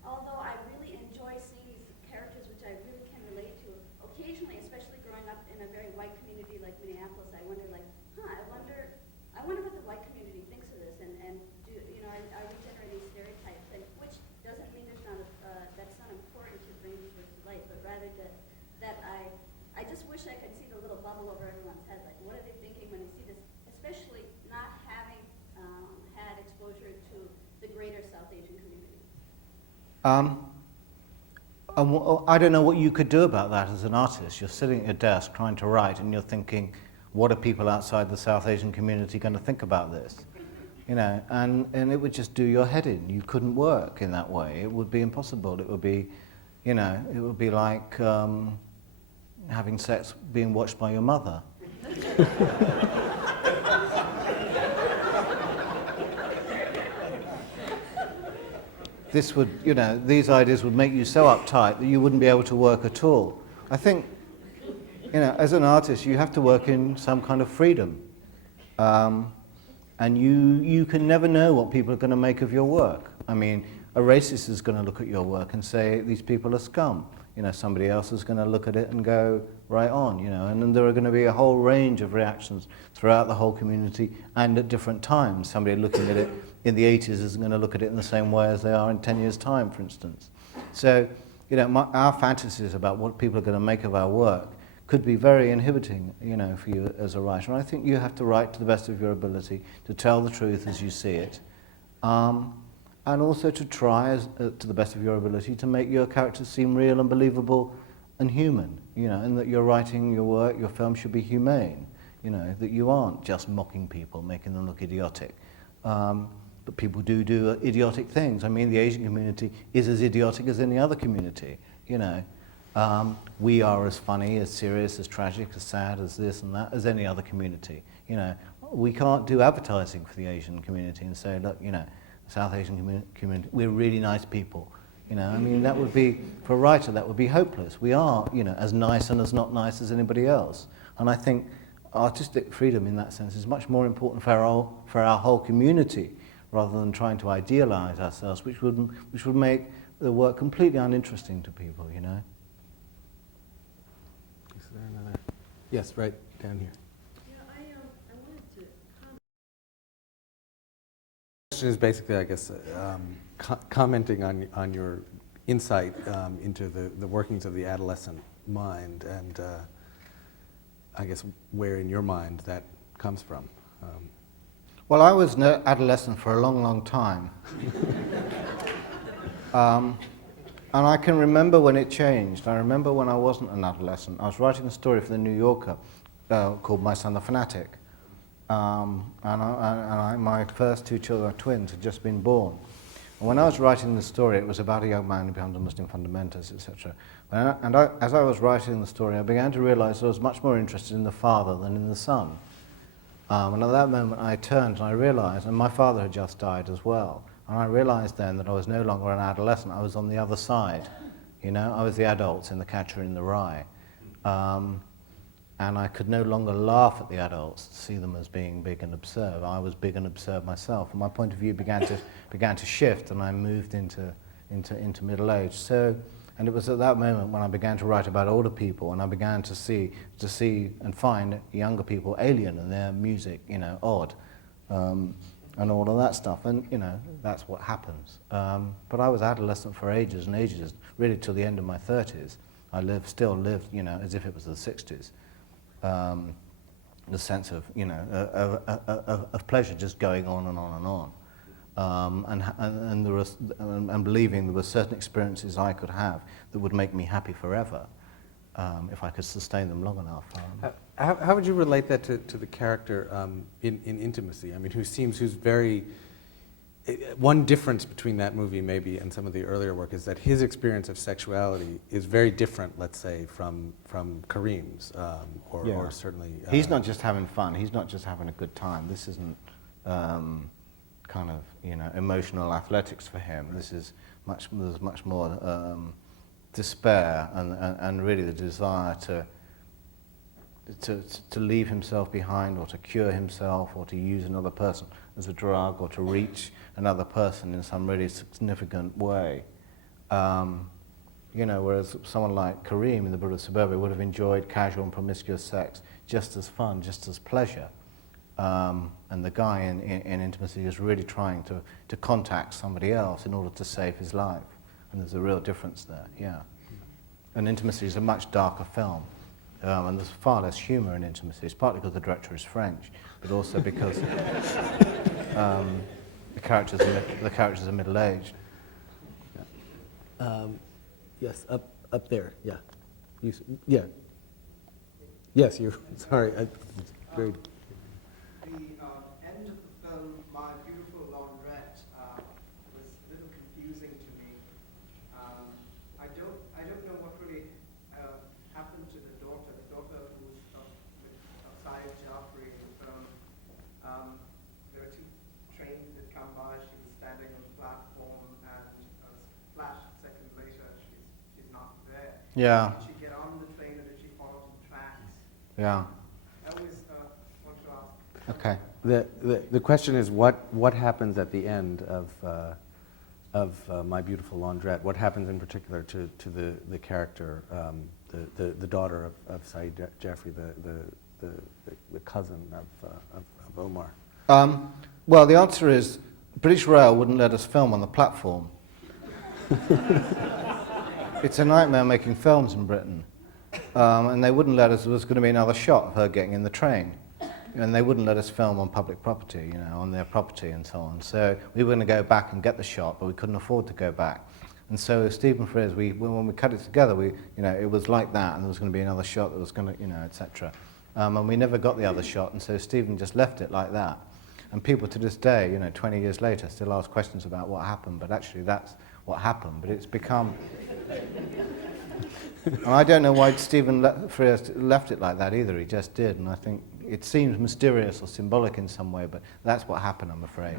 although I really enjoy seeing these characters which I really can relate to, occasionally, especially growing up in a very white community like Minneapolis, I wonder I wonder what the white community thinks of this, and do, are we generating stereotypes, and which doesn't mean that's not important to bring this to light, but rather that I just wish I could see the little bubble over everyone's head, like what are they thinking when they see this, especially not having had exposure to the greater South Asian community. I don't know what you could do about that as an artist. You're sitting at your desk trying to write, and you're thinking, what are people outside the South Asian community going to think about this? And it would just do your head in. You couldn't work in that way. It would be impossible. It would be, it would be like having sex being watched by your mother. This would, these ideas would make you so uptight that you wouldn't be able to work at all. I think as an artist, you have to work in some kind of freedom. And you can never know what people are going to make of your work. I mean, a racist is going to look at your work and say, these people are scum. Somebody else is going to look at it and go, right on, and then there are going to be a whole range of reactions throughout the whole community and at different times. Somebody looking at it in the 80s isn't going to look at it in the same way as they are in 10 years' time, for instance. So, our fantasies about what people are going to make of our work could be very inhibiting, for you as a writer. And I think you have to write to the best of your ability, to tell the truth as you see it, and also to try, to the best of your ability, to make your characters seem real and believable and human, and that you're writing your work, your film should be humane, that you aren't just mocking people, making them look idiotic. But people do idiotic things. I mean, the Asian community is as idiotic as any other community, we are as funny, as serious, as tragic, as sad, as this and that, as any other community. We can't do advertising for the Asian community and say, look, South Asian community, we're really nice people. I mean, that would be, for a writer, that would be hopeless. We are, as nice and as not nice as anybody else. And I think artistic freedom in that sense is much more important for our whole community, rather than trying to idealize ourselves, which would make the work completely uninteresting to people, Is there another? Yes, right down here. Yeah, I wanted to comment. The question is basically, I guess, commenting on your insight into the workings of the adolescent mind, and I guess where in your mind that comes from. Well, I was an adolescent for a long, long time. And I can remember when it changed. I remember when I wasn't an adolescent. I was writing a story for the New Yorker called My Son the Fanatic. My first two children, twins, had just been born. And when I was writing the story, it was about a young man who becomes a Muslim fundamentalist, etc. As I was writing the story, I began to realize I was much more interested in the father than in the son. And at that moment, I turned and I realized, and my father had just died as well, and I realized then that I was no longer an adolescent. I was on the other side. I was the adults in The Catcher in the Rye. And I could no longer laugh at the adults, see them as being big and absurd. I was big and absurd myself, and my point of view began to shift, and I moved into middle age. And it was at that moment when I began to write about older people, and I began to see and find younger people alien and their music, odd, and all of that stuff. And that's what happens. But I was adolescent for ages and ages, really till the end of my 30s. I still lived, as if it was the 60s. The sense of, of pleasure just going on and on and on. And believing there were certain experiences I could have that would make me happy forever, if I could sustain them long enough. How would you relate that to the character in Intimacy? I mean, who's very... One difference between that movie maybe and some of the earlier work is that his experience of sexuality is very different, let's say, from Kareem's, or certainly... He's not just having fun, he's not just having a good time. This isn't kind of, emotional athletics for him. This is there's much more despair and really the desire to leave himself behind, or to cure himself, or to use another person as a drug, or to reach another person in some really significant way. Whereas someone like Kareem in The Brother of Suburbia would have enjoyed casual and promiscuous sex just as fun, just as pleasure. And the guy in Intimacy is really trying to contact somebody else in order to save his life. And there's a real difference there, yeah. And Intimacy is a much darker film. And there's far less humour in Intimacy. It's partly because the director is French, but also because the characters are middle-aged. Yes, up there, yeah. Yeah. Yes, you're... Sorry, very... The end of the film, My Beautiful Laundrette, was a little confusing to me. I don't know what really happened to the daughter who's of Syed Jafri in the film. There are two trains that come by. She was standing on the platform, and a flash second later, she's not there. Yeah. Did she get on the train, or did she fall off the tracks? Yeah. I always want to ask. Okay. The question is what happens at the end of My Beautiful Laundrette? What happens in particular to the character, the daughter of Saeed Jaffrey, the cousin of Omar? Well, the answer is British Rail wouldn't let us film on the platform. It's a nightmare making films in Britain. And they wouldn't let us, there was going to be another shot of her getting in the train. And they wouldn't let us film on public property, on their property and so on. So we were going to go back and get the shot, but we couldn't afford to go back. And so Stephen Frears, when we cut it together, it was like that, and there was going to be another shot that was going to, etc. And we never got the other shot, and so Stephen just left it like that. And people to this day, 20 years later, still ask questions about what happened, but actually that's what happened. But it's become... And I don't know why Stephen Frears left it like that either, he just did, and I think it seems mysterious or symbolic in some way, but that's what happened, I'm afraid.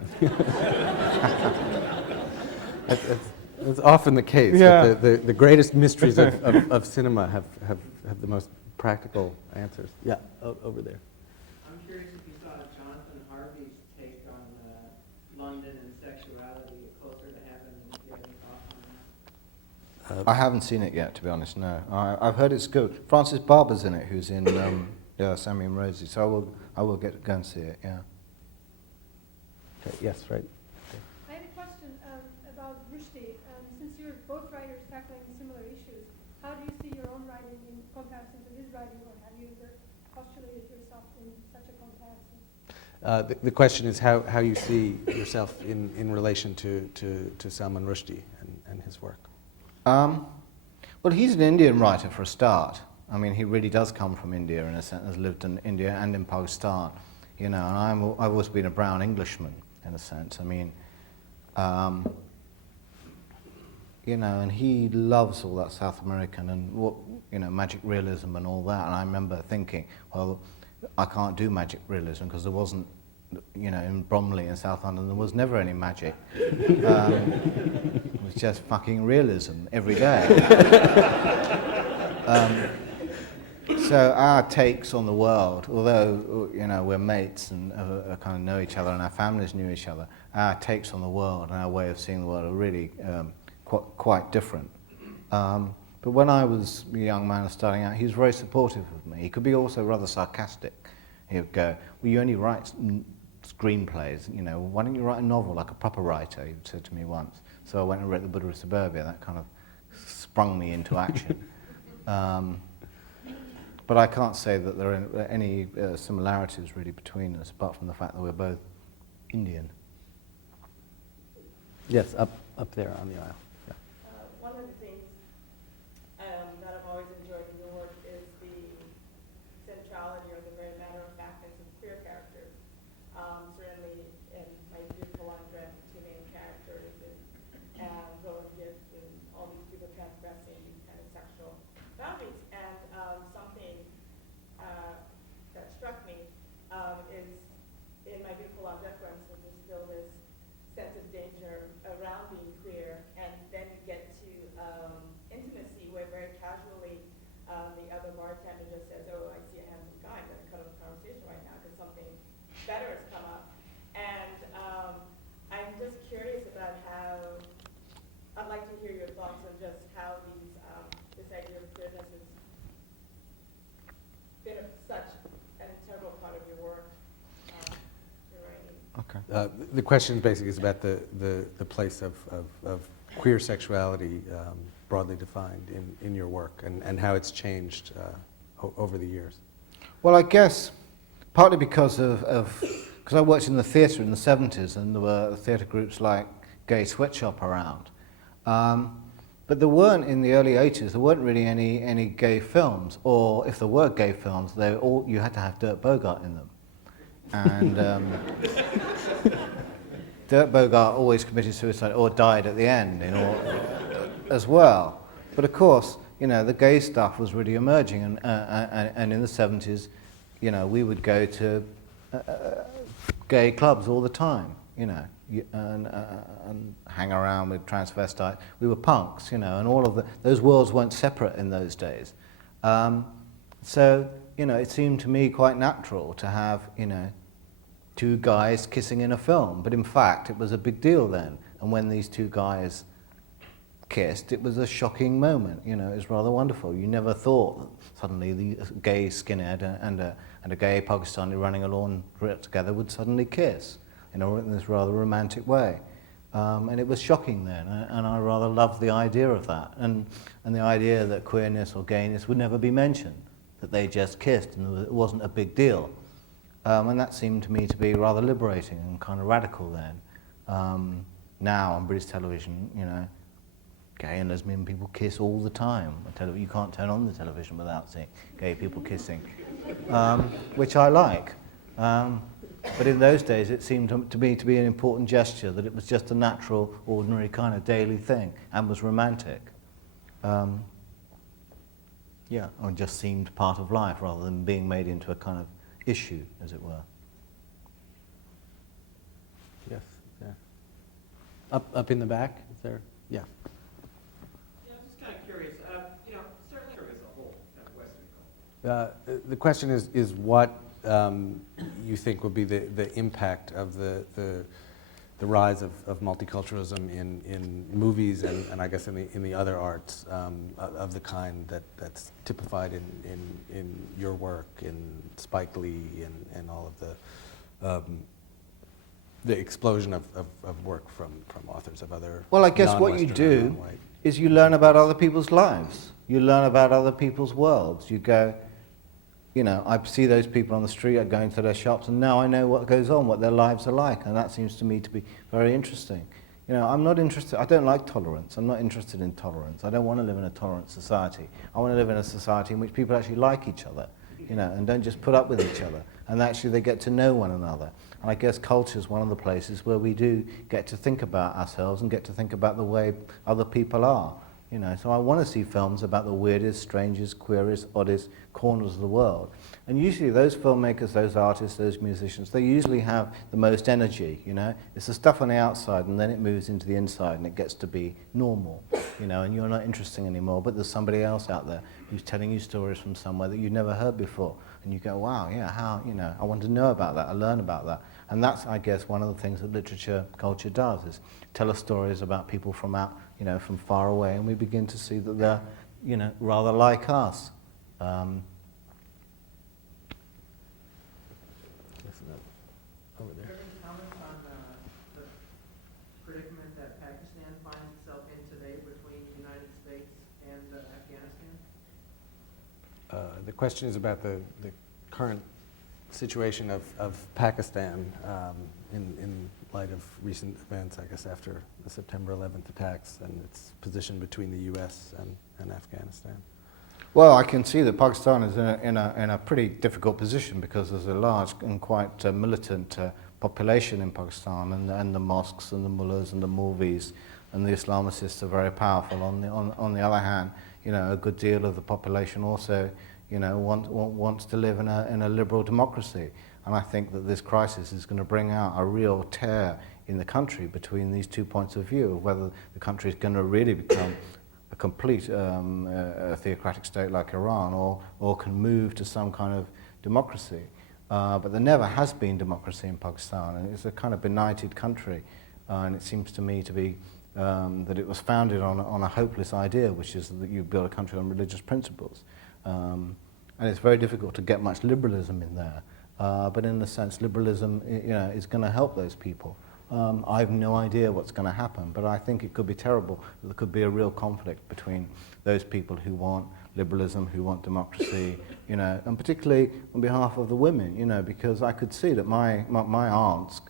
It's often the case. Yeah. That the greatest mysteries of cinema have the most practical answers. Yeah, over there. I'm curious if you saw Jonathan Harvey's take on London and sexuality, Closer to Heaven, and if you have any thoughts on that. I haven't seen it yet, to be honest, no. I've heard it's good. Francis Barber's in it, who's in Sammy and Rosie, so I will go and see it, yeah. Okay, yes, right. I had a question about Rushdie. Since you're both writers tackling similar issues, how do you see your own writing in comparison to his writing, or have you ever postulated yourself in such a comparison? The question is how you see yourself in relation to Salman Rushdie and his work. Well, he's an Indian writer for a start. I mean, he really does come from India in a sense, has lived in India and in Pakistan, and I've always been a brown Englishman in a sense. I mean, and he loves all that South American and what, magic realism and all that. And I remember thinking, well, I can't do magic realism because there wasn't, in Bromley in South London, there was never any magic. It was just fucking realism every day. So our takes on the world, although we're mates and kind of know each other and our families knew each other, our takes on the world and our way of seeing the world are really quite different. But when I was a young man starting out, he was very supportive of me. He could be also rather sarcastic. He would go, "Well, you only write screenplays. Why don't you write a novel like a proper writer?" He said to me once. So I went and read The Buddha of Suburbia. That kind of sprung me into action. But I can't say that there are any similarities really between us, apart from the fact that we're both Indian. Yes, up there on the aisle. Yeah. One of the things that I've always enjoyed in your work is the centrality or the very matter-of-factness of queer characters. Certainly in My Beautiful Laundrette, two main characters and Rowan Gift and all these people transgressing these kind of sexual boundaries. And something that struck me is in My Beautiful Laundrette, for instance, there's still this sense of danger around being queer, and then you get to intimacy where very casually the other bartender just says, "Oh, I see a handsome guy, I'm going to cut off the conversation right now because something better has come up." And I'm just curious about how, I'd like to hear your thoughts on just how this idea of queerness has been such an integral part of your work. Your writing. Okay. The question basically is about the place of queer sexuality broadly defined in your work and how it's changed over the years. Well, I guess partly because because I worked in the theatre in the 70s and there were theatre groups like Gay Sweatshop around. But there weren't, in the early 80s, there weren't really any gay films, or if there were gay films, you had to have Dirk Bogarde in them. And Dirk Bogarde always committed suicide or died at the end, as well. But of course, the gay stuff was really emerging, and in the 70s, we would go to gay clubs all the time, and hang around with transvestites. We were punks, and all of those worlds weren't separate in those days. So it seemed to me quite natural to have, two guys kissing in a film. But in fact, it was a big deal then. And when these two guys kissed, it was a shocking moment. It was rather wonderful. You never thought that suddenly the gay skinhead and a gay Pakistani running a laundrette together would suddenly kiss, in this rather romantic way. And it was shocking then, and I rather loved the idea of that, and the idea that queerness or gayness would never be mentioned, that they just kissed and it wasn't a big deal. And that seemed to me to be rather liberating and kind of radical then. Now on British television, gay and lesbian people kiss all the time. You can't turn on the television without seeing gay people kissing, which I like. But in those days, it seemed to me to be an important gesture, that it was just a natural, ordinary kind of daily thing and was romantic. And just seemed part of life rather than being made into a kind of issue, as it were. Yes, there. Up in the back, is there? Yeah. Yeah, I'm just kind of curious. Certainly as a whole, kind of Western culture. The question is what you think will be the impact of the rise of multiculturalism in movies and I guess in the other arts of the kind that's typified in your work, in Spike Lee and all of the explosion of work from authors of other. Well, I guess what you non-Western or do non-white. is you learn about other people's lives. You learn about other people's worlds. You go, I see those people on the street, I go into their shops, and now I know what goes on, what their lives are like, and that seems to me to be very interesting. I'm not interested, I don't like tolerance, I'm not interested in tolerance. I don't want to live in a tolerant society. I want to live in a society in which people actually like each other, and don't just put up with each other, and actually they get to know one another. And I guess culture is one of the places where we do get to think about ourselves and get to think about the way other people are. So I want to see films about the weirdest, strangest, queerest, oddest corners of the world. And usually those filmmakers, those artists, those musicians, they usually have the most energy, It's the stuff on the outside and then it moves into the inside and it gets to be normal, and you're not interesting anymore, but there's somebody else out there who's telling you stories from somewhere that you've never heard before. And you go, wow, yeah, how, I want to know about that, I learn about that. And that's, I guess, one of the things that literature, culture does, is tell us stories about people from out, from far away, and we begin to see that they're, rather like us. Over there. Any comments on the predicament that Pakistan finds itself in today between the United States and Afghanistan? The question is about the current situation of Pakistan in light of recent events, I guess, after the September 11th attacks and its position between the U.S. and Afghanistan. Well, I can see that Pakistan is in a pretty difficult position because there's a large and quite militant population in Pakistan, and the mosques and the mullahs and the Mawvis and the Islamicists are very powerful. On the other hand, a good deal of the population also wants to live in a liberal democracy. And I think that this crisis is going to bring out a real tear in the country between these 2 points of view, of whether the country is going to really become a complete a theocratic state like Iran, or can move to some kind of democracy. But there never has been democracy in Pakistan, and it's a kind of benighted country. And it seems to me to be that it was founded on a hopeless idea, which is that you build a country on religious principles. And it's very difficult to get much liberalism in there. But in a sense, liberalism, is going to help those people. I have no idea what's going to happen, but I think it could be terrible. There could be a real conflict between those people who want liberalism, who want democracy, and particularly on behalf of the women, because I could see that my aunts,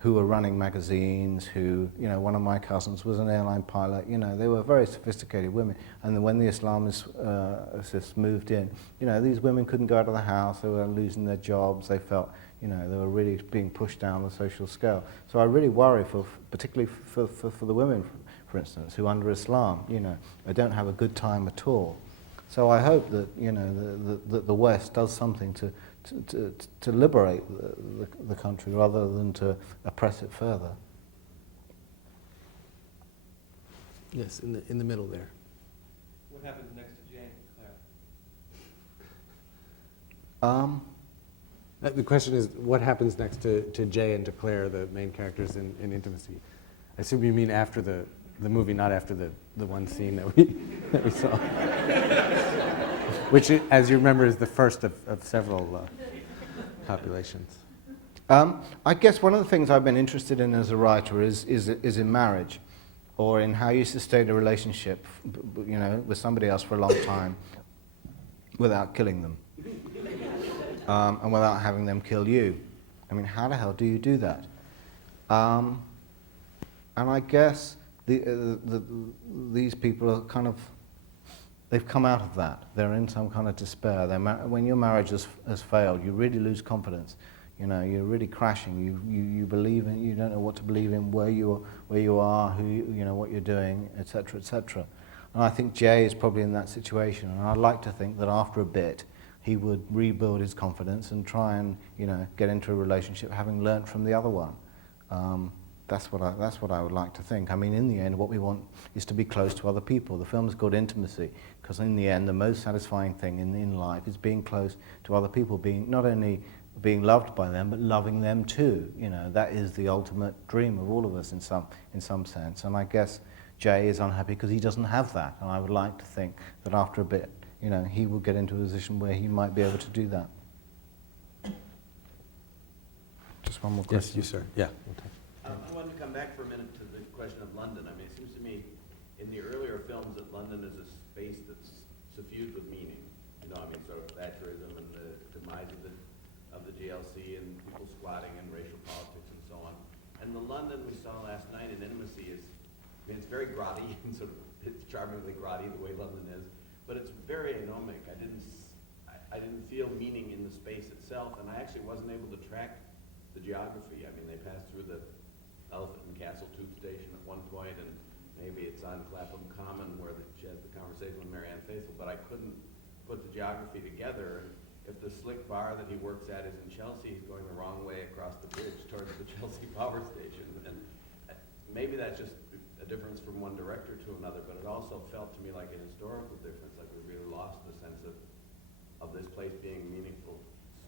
who were running magazines, who, one of my cousins was an airline pilot, they were very sophisticated women. And when the Islamists moved in, these women couldn't go out of the house, they were losing their jobs, they felt, they were really being pushed down the social scale. So I really worry particularly for the women, for instance, who under Islam, they don't have a good time at all. So I hope that, that the West does something to liberate the country rather than to oppress it further. Yes, in the middle there. What happens next to Jane, Claire? The question is, what happens next to Jay and to Claire, the main characters in Intimacy? I assume you mean after the movie, not after the one scene that we saw. Which, as you remember, is the first of several populations. I guess one of the things I've been interested in as a writer is in marriage, or in how you sustain a relationship, with somebody else for a long time without killing them. And without having them kill you. I mean, how the hell do you do that? And I guess these people are kind of, they've come out of that. They're in some kind of despair. When your marriage has failed, you really lose confidence. You're really crashing. You believe in, you don't know what to believe in, where you are, what you're doing, etc., etc. And I think Jay is probably in that situation. And I'd like to think that after a bit, he would rebuild his confidence and try and, get into a relationship, having learnt from the other one. That's what I would like to think. I mean, in the end, what we want is to be close to other people. The film is called Intimacy, because in the end, the most satisfying thing in life is being close to other people, being not only being loved by them, but loving them too. That is the ultimate dream of all of us in some sense. And I guess Jay is unhappy because he doesn't have that. And I would like to think that after a bit, he will get into a position where he might be able to do that. Just one more question. Yes, you, sir. Yeah. I wanted to come back for a minute to the question of London. I mean, it seems to me in the earlier films that London is a space that's suffused with meaning. Sort of Thatcherism and the demise of the GLC and people squatting and racial politics and so on. And the London we saw last night in Intimacy is, it's very grotty and it's charmingly grotty the way London is. But it's very anomic. I didn't feel meaning in the space itself, and I actually wasn't able to track the geography. I mean, they passed through the Elephant and Castle tube station at one point, and maybe it's on Clapham Common where she has the conversation with Marianne Faithfull, but I couldn't put the geography together. If the slick bar that he works at is in Chelsea, he's going the wrong way across the bridge towards the Chelsea power station. And maybe that's just a difference from one director to another, but it also felt to me like a historical difference, like we really lost the sense of this place being a meaningful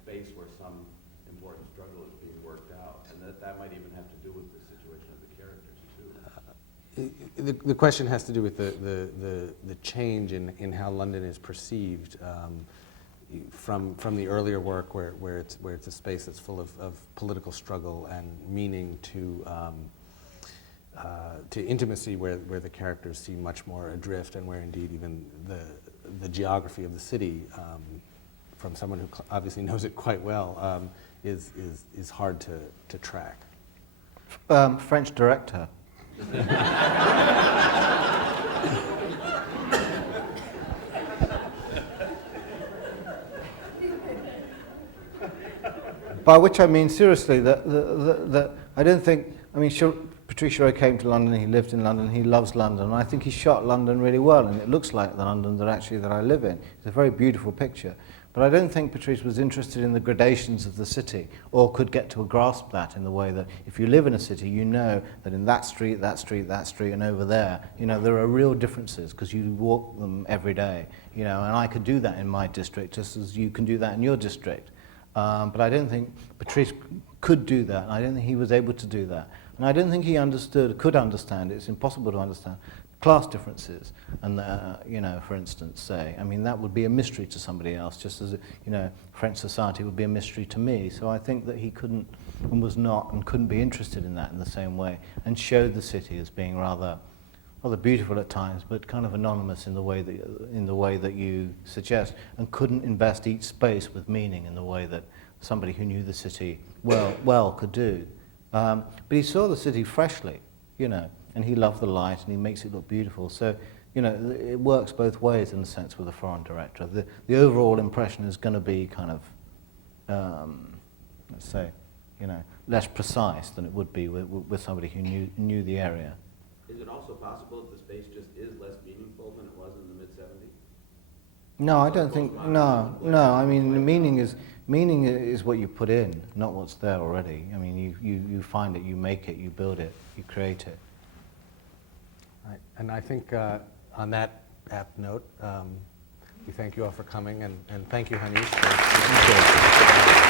space where some important struggle is being worked out, and that might even have to do with the situation of the characters too. The question has to do with the change in how London is perceived from the earlier work where it's a space that's full of political struggle and meaning to Intimacy where the characters seem much more adrift, and where indeed even the geography of the city, from someone who obviously knows it quite well, is hard to track. French director. By which I mean seriously that I don't think, Patrice Roy came to London, he lived in London, he loves London, and I think he shot London really well, and it looks like the London that I live in. It's a very beautiful picture. But I don't think Patrice was interested in the gradations of the city, or could get to grasp that in the way that if you live in a city, you know that in that street, and over there, there are real differences because you walk them every day, and I could do that in my district just as you can do that in your district. But I don't think Patrice could do that, and I don't think he was able to do that. And I don't think he could understand, it's impossible to understand, class differences, and for instance, that would be a mystery to somebody else, just as French society would be a mystery to me. So I think that he couldn't and was not and couldn't be interested in that in the same way, and showed the city as being rather beautiful at times, but kind of anonymous in the way that you suggest, and couldn't invest each space with meaning in the way that somebody who knew the city well could do. But he saw the city freshly, and he loved the light, and he makes it look beautiful. So, it works both ways in a sense with a foreign director. The overall impression is going to be kind of, let's say, less precise than it would be with somebody who knew the area. Is it also possible that the space just is less meaningful than it was in the mid-'70s? No, I don't think. No. Meaning is what you put in, not what's there already. You find it, you make it, you build it, you create it. Right. And I think on that apt note, We thank you all for coming, and thank you, Hanif. For